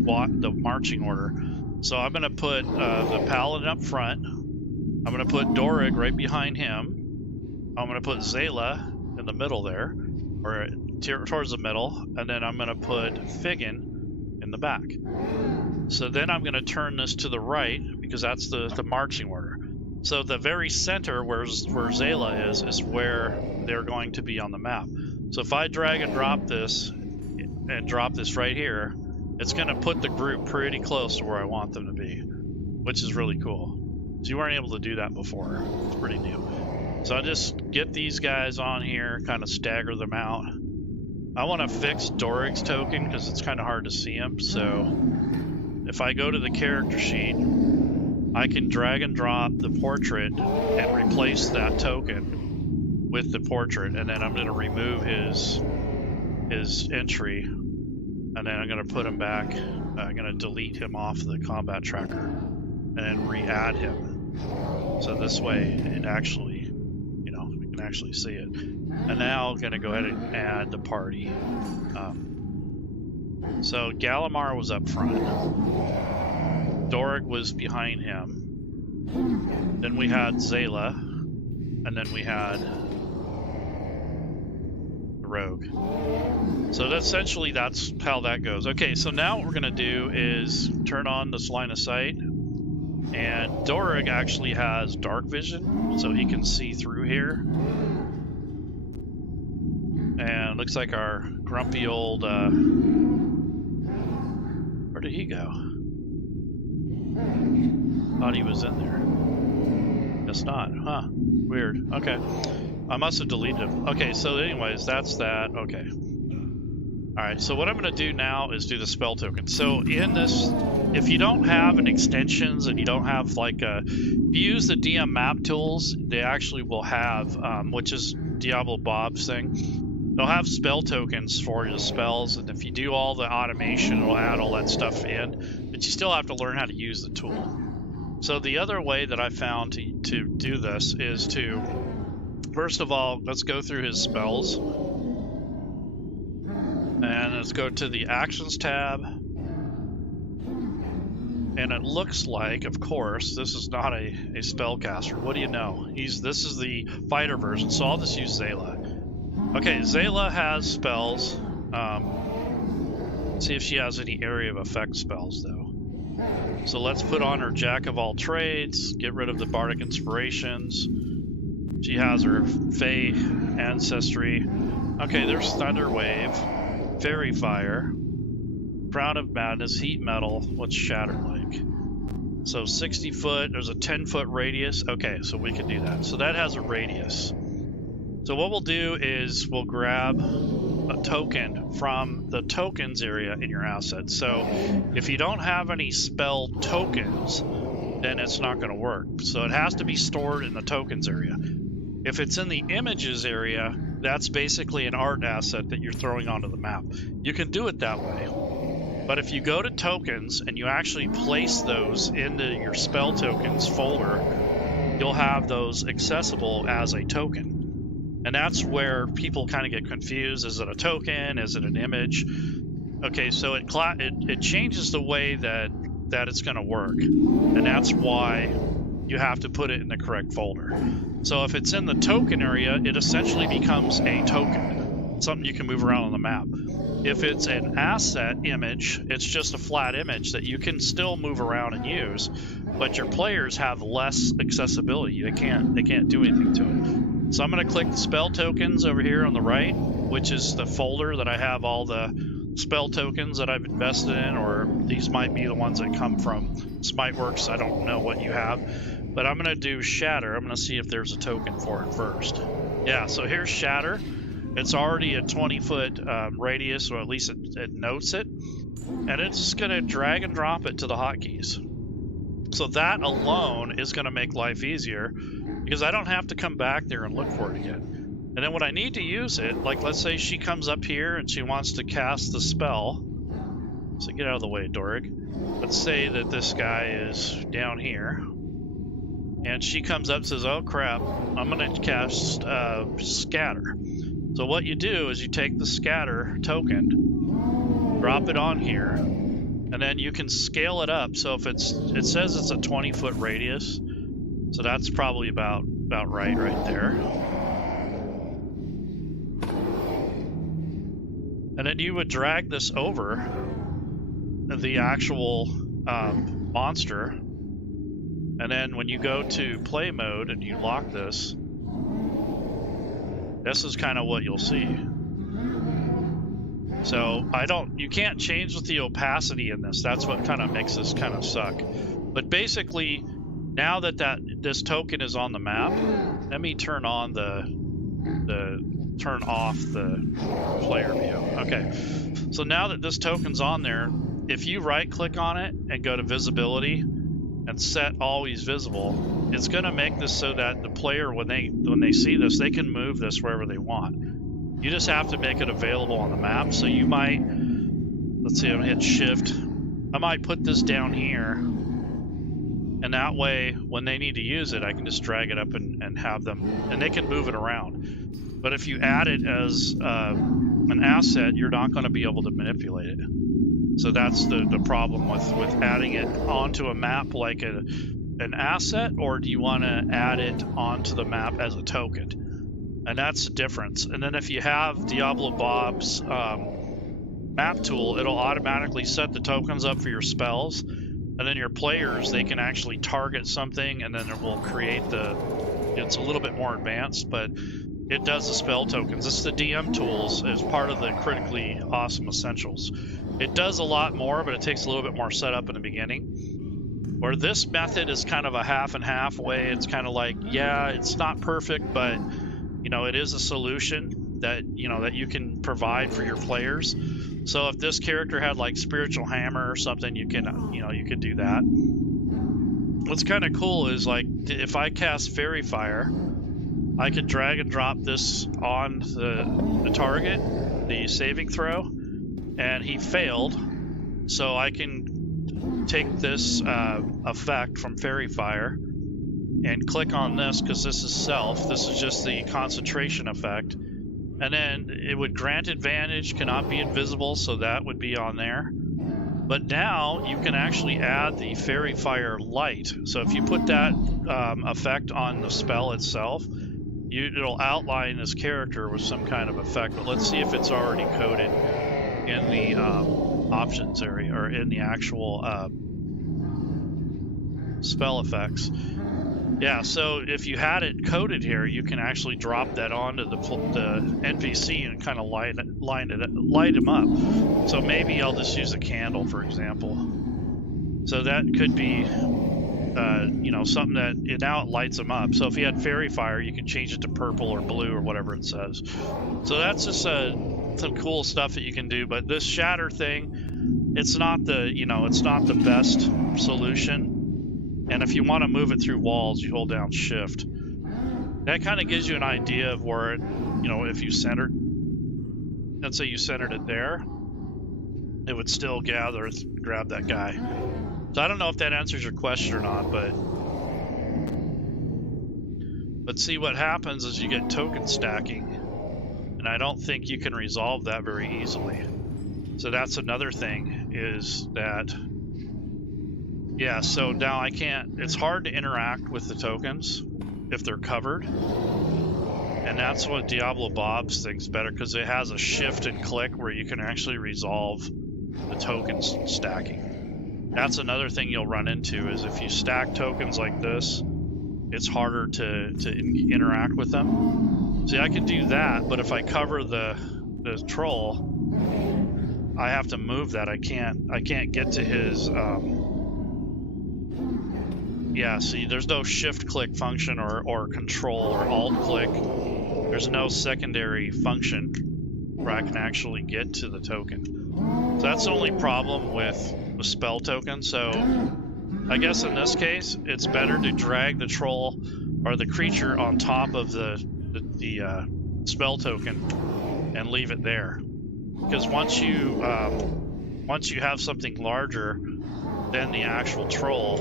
marching order. So I'm going to put the paladin up front. I'm going to put Doric right behind him. I'm going to put Zayla in the middle there. Or towards the middle. And then I'm going to put Figgin in the back. So then I'm going to turn this to the right, because that's the marching order. So the very center where Zayla is where they're going to be on the map. So if I drag and drop this right here, it's going to put the group pretty close to where I want them to be, which is really cool. So you weren't able to do that before. It's pretty new. So I just get these guys on here, kind of stagger them out. I want to fix Doric's token because it's kind of hard to see him. So if I go to the character sheet, I'm I can drag and drop the portrait and replace that token with the portrait, and then I'm going to remove his entry, and then I'm going to put him back. I'm going to delete him off the combat tracker and then re-add him. So this way it actually, you know, we can actually see it. And now I'm going to go ahead and add the party. So Gallimar was up front. Dorig was behind him. Then we had Zayla. And then we had the Rogue. So essentially that's how that goes. Okay, so now what we're going to do is turn on this line of sight. And Dorig actually has dark vision, so he can see through here. And it looks like our grumpy old... where did he go? Thought he was in there. Guess not. Huh. Weird. Okay. I must have deleted him. Okay, so anyways, that's that. Okay. Alright, so what I'm going to do now is do the spell token. So in this, if you don't have an extensions and you don't have like a... If you use the DM map tools, they actually will have, which is Diablo Bob's thing, they'll have spell tokens for your spells, and if you do all the automation, it'll add all that stuff in, but you still have to learn how to use the tool. So the other way that I found to do this is to, first of all, let's go through his spells. And let's go to the Actions tab. And it looks like, of course, this is not a spellcaster. What do you know? This is the fighter version, so I'll just use Zayla. Okay, Zayla has spells. See if she has any area of effect spells, though. So let's put on her Jack of all trades, get rid of the Bardic Inspirations. She has her Fey ancestry. Okay, there's Thunder Wave, Fairy Fire, Crown of Madness, Heat Metal. What's Shatter like? So 60 foot, there's a 10-foot radius. Okay, so we can do that. So that has a radius. So what we'll do is we'll grab a token from the tokens area in your asset. So if you don't have any spell tokens, then it's not going to work. So it has to be stored in the tokens area. If it's in the images area, that's basically an art asset that you're throwing onto the map. You can do it that way. But if you go to tokens and you actually place those into your spell tokens folder, you'll have those accessible as a token. And that's where people kind of get confused. Is it a token? Is it an image? Okay, so it changes the way that it's going to work. And that's why you have to put it in the correct folder. So if it's in the token area, it essentially becomes a token, something you can move around on the map. If it's an asset image, it's just a flat image that you can still move around and use, but your players have less accessibility. They can't do anything to it. So I'm going to click the spell tokens over here on the right, which is the folder that I have all the spell tokens that I've invested in, or these might be the ones that come from Smiteworks. I don't know what you have, but I'm going to do Shatter. I'm going to see if there's a token for it first. Yeah, so here's Shatter. It's already a 20-foot radius, or at least it notes it, and it's just going to drag and drop it to the hotkeys. So that alone is going to make life easier, because I don't have to come back there and look for it again. And then when I need to use it, like let's say she comes up here and she wants to cast the spell. So get out of the way, Dorig. Let's say that this guy is down here. And she comes up and says, oh crap, I'm going to cast Scatter. So what you do is you take the Scatter token, drop it on here, and then you can scale it up. So if it says it's a 20-foot radius, so that's probably about right there. And then you would drag this over the actual monster. And then when you go to play mode and you lock this, this is kind of what you'll see. So you can't change with the opacity in this. That's what kind of makes this kind of suck. But basically, now that this token is on the map, let me turn on turn off the player view. Okay, so now that this token's on there, if you right click on it and go to visibility, and set always visible, it's going to make this so that the player, when they see this, they can move this wherever they want. You just have to make it available on the map. So you might, let's see, I'm gonna hit shift. I might put this down here, and that way when they need to use it, I can just drag it up and have them, and they can move it around. But if you add it as an asset, you're not going to be able to manipulate it. So that's the problem with adding it onto a map like an asset, or do you want to add it onto the map as a token? And that's the difference. And then if you have Diablo Bob's map tool, it'll automatically set the tokens up for your spells, and then your players, they can actually target something, and then it will create it's a little bit more advanced, but it does the spell tokens. It's the DM tools as part of the critically awesome essentials. It does a lot more, but it takes a little bit more setup in the beginning. Where this method is kind of a half and half way. It's kind of like, yeah, it's not perfect, but it is a solution that that you can provide for your players. So if this character had like spiritual hammer or something, you can you could do that. What's kind of cool is, like, if I cast Fairy Fire, I could drag and drop this on the target, the saving throw, and he failed. So I can take this effect from Fairy Fire and click on this, because this is self. This is just the concentration effect. And then it would grant advantage, cannot be invisible, so that would be on there. But now you can actually add the Fairy Fire light. So if you put that effect on the spell itself, it'll outline this character with some kind of effect. But let's see if it's already coded in the options area, or in the actual spell effects. Yeah, so if you had it coded here, you can actually drop that onto the NPC and kind of light him up. So maybe I'll just use a candle, for example. So that could be, something that now it lights them up. So if you had Fairy Fire, you can change it to purple or blue or whatever it says. So that's just some cool stuff that you can do. But this shatter thing, it's not the best solution. And if you want to move it through walls, you hold down shift. That kind of gives you an idea of where it, if you centered, let's say you centered it there, it would still grab that guy. So I don't know if that answers your question or not, but see what happens is you get token stacking, and I don't think you can resolve that very easily. So that's another thing, is that, yeah, so now it's hard to interact with the tokens if they're covered. And that's what Diablo Bob's thinks better, because it has a shift and click where you can actually resolve the tokens stacking. That's another thing you'll run into, is if you stack tokens like this, it's harder to interact with them. See, I can do that, but if I cover the troll, I have to move that. I can't get to his yeah, see, there's no shift click function or control or alt click. There's no secondary function where I can actually get to the token. So that's the only problem with the spell token. So I guess in this case, it's better to drag the troll or the creature on top of the spell token and leave it there. Because once you have something larger than the actual troll,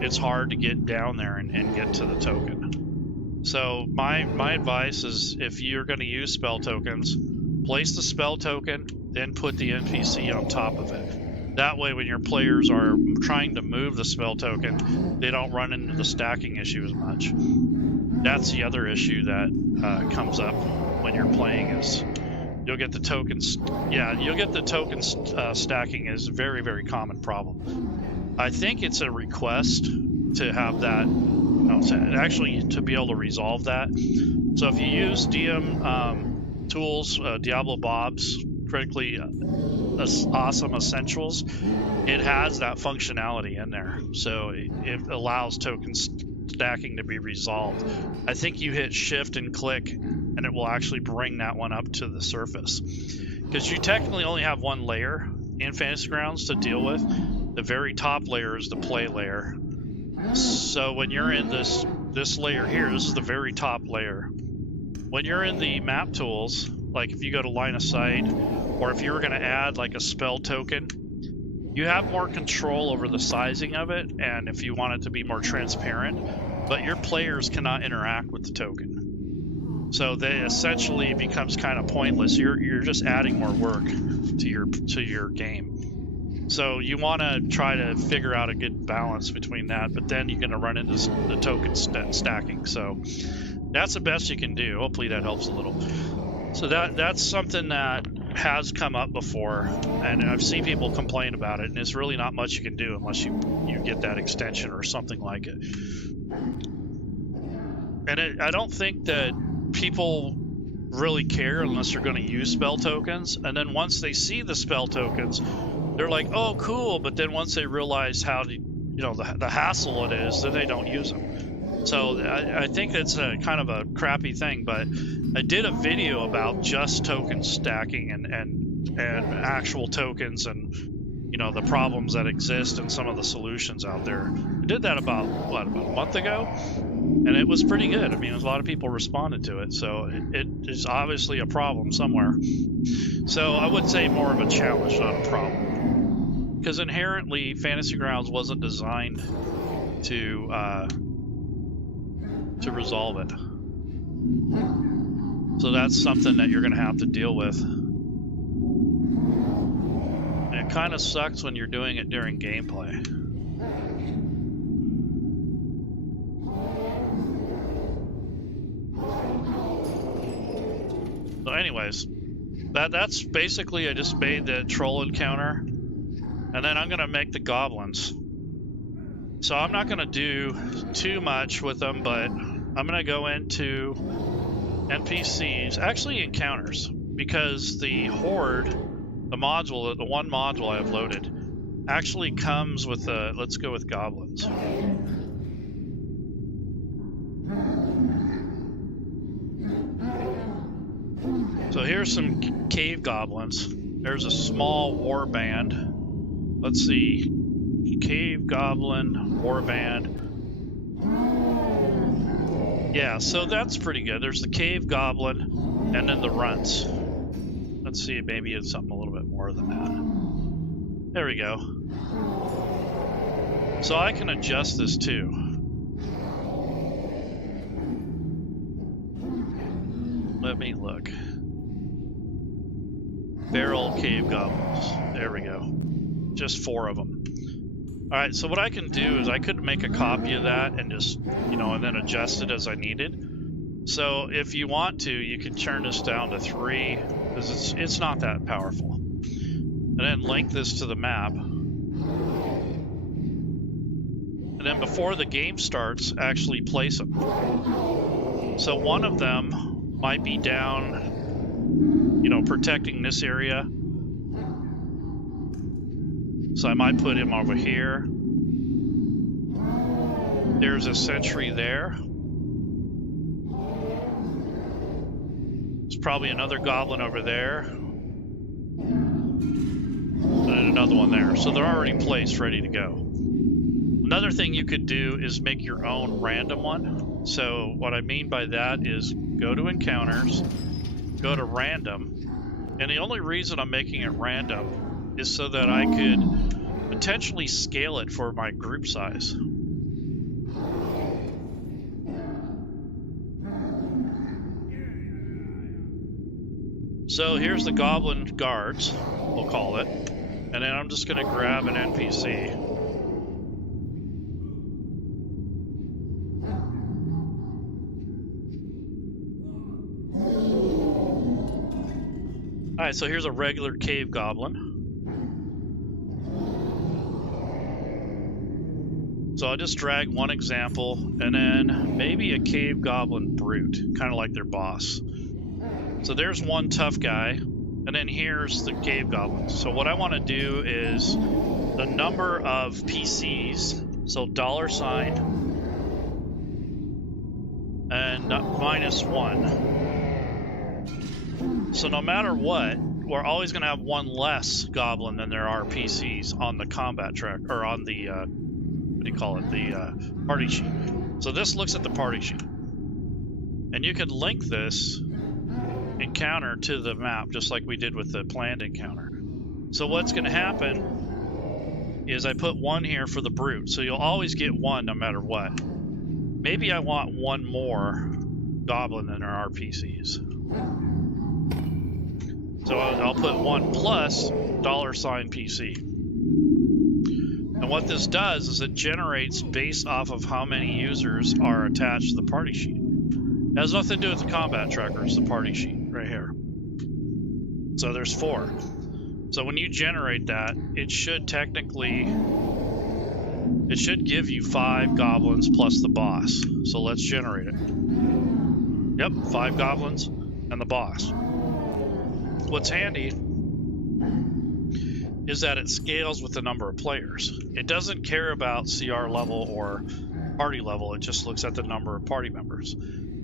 it's hard to get down there and get to the token. So my advice is, if you're going to use spell tokens, place the spell token, then put the NPC on top of it. That way, when your players are trying to move the spell token, they don't run into the stacking issue as much. That's the other issue that comes up when you're playing, is you'll get the tokens. Yeah, you'll get the tokens stacking is a very, very common problem. I think it's a request to have that, actually to be able to resolve that. So if you use DM tools, Diablo Bob's critically awesome essentials, it has that functionality in there. So it allows token stacking to be resolved. I think you hit shift and click, and it will actually bring that one up to the surface. Because you technically only have one layer in Fantasy Grounds to deal with. The very top layer is the play layer. So when you're in this layer here, this is the very top layer. When you're in the map tools, like if you go to line of sight, or if you were going to add like a spell token, you have more control over the sizing of it, and if you want it to be more transparent, but your players cannot interact with the token. So they essentially becomes kind of pointless. You're just adding more work to your game. So you want to try to figure out a good balance between that, but then you're going to run into the token stacking. So that's the best you can do. Hopefully that helps a little. So that's something that has come up before, and I've seen people complain about it, and it's really not much you can do unless you get that extension or something like it. And I don't think that people really care unless they're going to use spell tokens, and then once they see the spell tokens, they're like, oh cool, but then once they realize how the hassle it is, then they don't use them. So I think it's a kind of a crappy thing, but I did a video about just token stacking and actual tokens and the problems that exist and some of the solutions out there. I did that about a month ago, and it was pretty good. I mean, a lot of people responded to it, so it is obviously a problem somewhere. So I would say more of a challenge, not a problem, because inherently Fantasy Grounds wasn't designed to resolve it. So that's something that you're going to have to deal with. And it kind of sucks when you're doing it during gameplay. So anyways, that's basically, I just made the troll encounter, and then I'm going to make the goblins. So I'm not going to do too much with them, but I'm going to go into NPCs, actually encounters, because the horde, the one module I have loaded, actually comes with let's go with goblins. So here's some cave goblins. There's a small war band. Let's see. Cave goblin, warband. Yeah, so that's pretty good. There's the cave goblin, and then the runts. Let's see, maybe it's something a little bit more than that. There we go. So I can adjust this too. Let me look. Feral cave goblins. There we go. Just 4 of them. Alright, so what I can do is I could make a copy of that and just, and then adjust it as I needed. So if you want to, you can turn this down to 3, because it's not that powerful. And then link this to the map. And then before the game starts, actually place them. So one of them might be down, protecting this area. So I might put him over here. There's a sentry there. There's probably another goblin over there. And another one there. So they're already placed, ready to go. Another thing you could do is make your own random one. So what I mean by that is go to encounters, go to random. And the only reason I'm making it random is so that I could potentially scale it for my group size. So here's the goblin guards, we'll call it, and then I'm just going to grab an NPC. Alright, so here's a regular cave goblin. So I'll just drag one example, and then maybe a cave goblin brute, kind of like their boss. So there's one tough guy, and then here's the cave goblins. So what I want to do is the number of PCs, so $, and -1. So no matter what, we're always going to have one less goblin than there are PCs on the combat track, or on the, what do you call it, the party sheet. So this looks at the party sheet. And you can link this encounter to the map, just like we did with the planned encounter. So what's going to happen is I put 1 here for the brute, so you'll always get 1 no matter what. Maybe I want 1 more goblin than there are PCs. So I'll put 1 plus $PC. And what this does is it generates based off of how many users are attached to the party sheet. It has nothing to do with the combat tracker, it's the party sheet right here. So there's 4. So when you generate that, it should technically, it should give you 5 goblins plus the boss. So let's generate it. Yep, 5 goblins and the boss. What's handy is that it scales with the number of players. It doesn't care about CR level or party level, it just looks at the number of party members.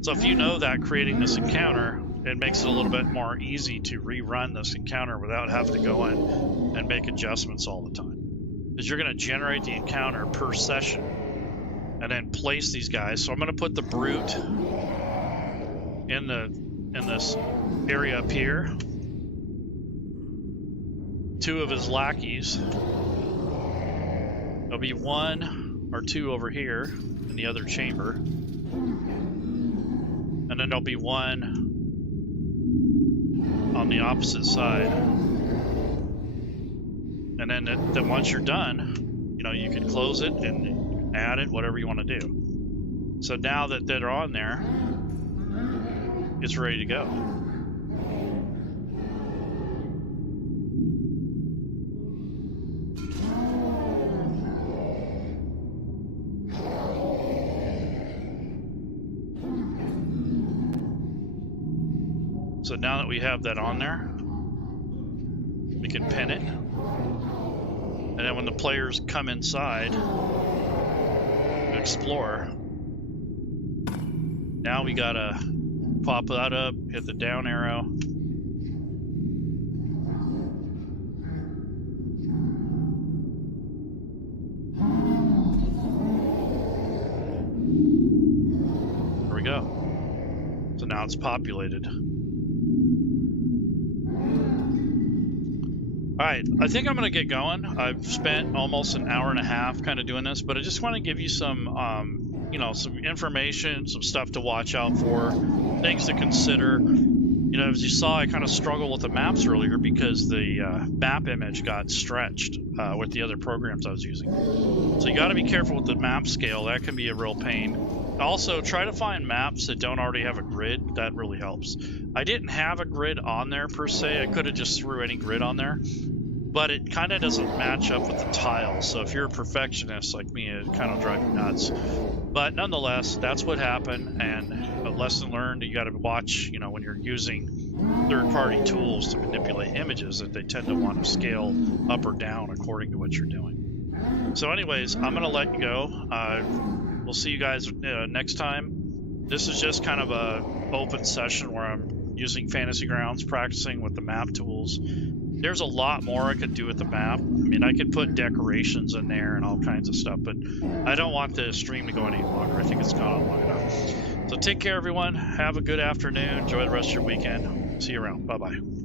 So if you know that creating this encounter, it makes it a little bit more easy to rerun this encounter without having to go in and make adjustments all the time. Because you're going to generate the encounter per session and then place these guys. So I'm going to put the brute in this area up here. 2 of his lackeys. There'll be 1 or 2 over here in the other chamber. And then there'll be 1 on the opposite side. And then once you're done, you know, you can close it and add it, whatever you want to do. So now that they're on there, it's ready to go. So now that we have that on there, we can pin it. And then when the players come inside to explore, now we gotta pop that up, hit the down arrow. There we go. So now it's populated. Alright, I think I'm going to get going. I've spent almost an hour and a half kind of doing this, but I just want to give you some, you know, some information, some stuff to watch out for, things to consider. You know, as you saw, I kind of struggled with the maps earlier because the map image got stretched with the other programs I was using. So you got to be careful with the map scale. That can be a real pain. Also, try to find maps that don't already have a grid. That really helps. I didn't have a grid on there per se. I could have just threw any grid on there, but it kind of doesn't match up with the tiles. So if you're a perfectionist like me, it kind of drives you nuts. But nonetheless, that's what happened, and a lesson learned. You got to watch, you know, when you're using third-party tools to manipulate images, that they tend to want to scale up or down according to what you're doing. So anyways, I'm going to let you go. We'll see you guys next time. This is just kind of a open session where I'm using Fantasy Grounds, practicing with the map tools. There's a lot more I could do with the map. I mean, I could put decorations in there and all kinds of stuff, but I don't want the stream to go any longer. I think it's gone on long enough. So take care, everyone. Have a good afternoon. Enjoy the rest of your weekend. See you around. Bye-bye.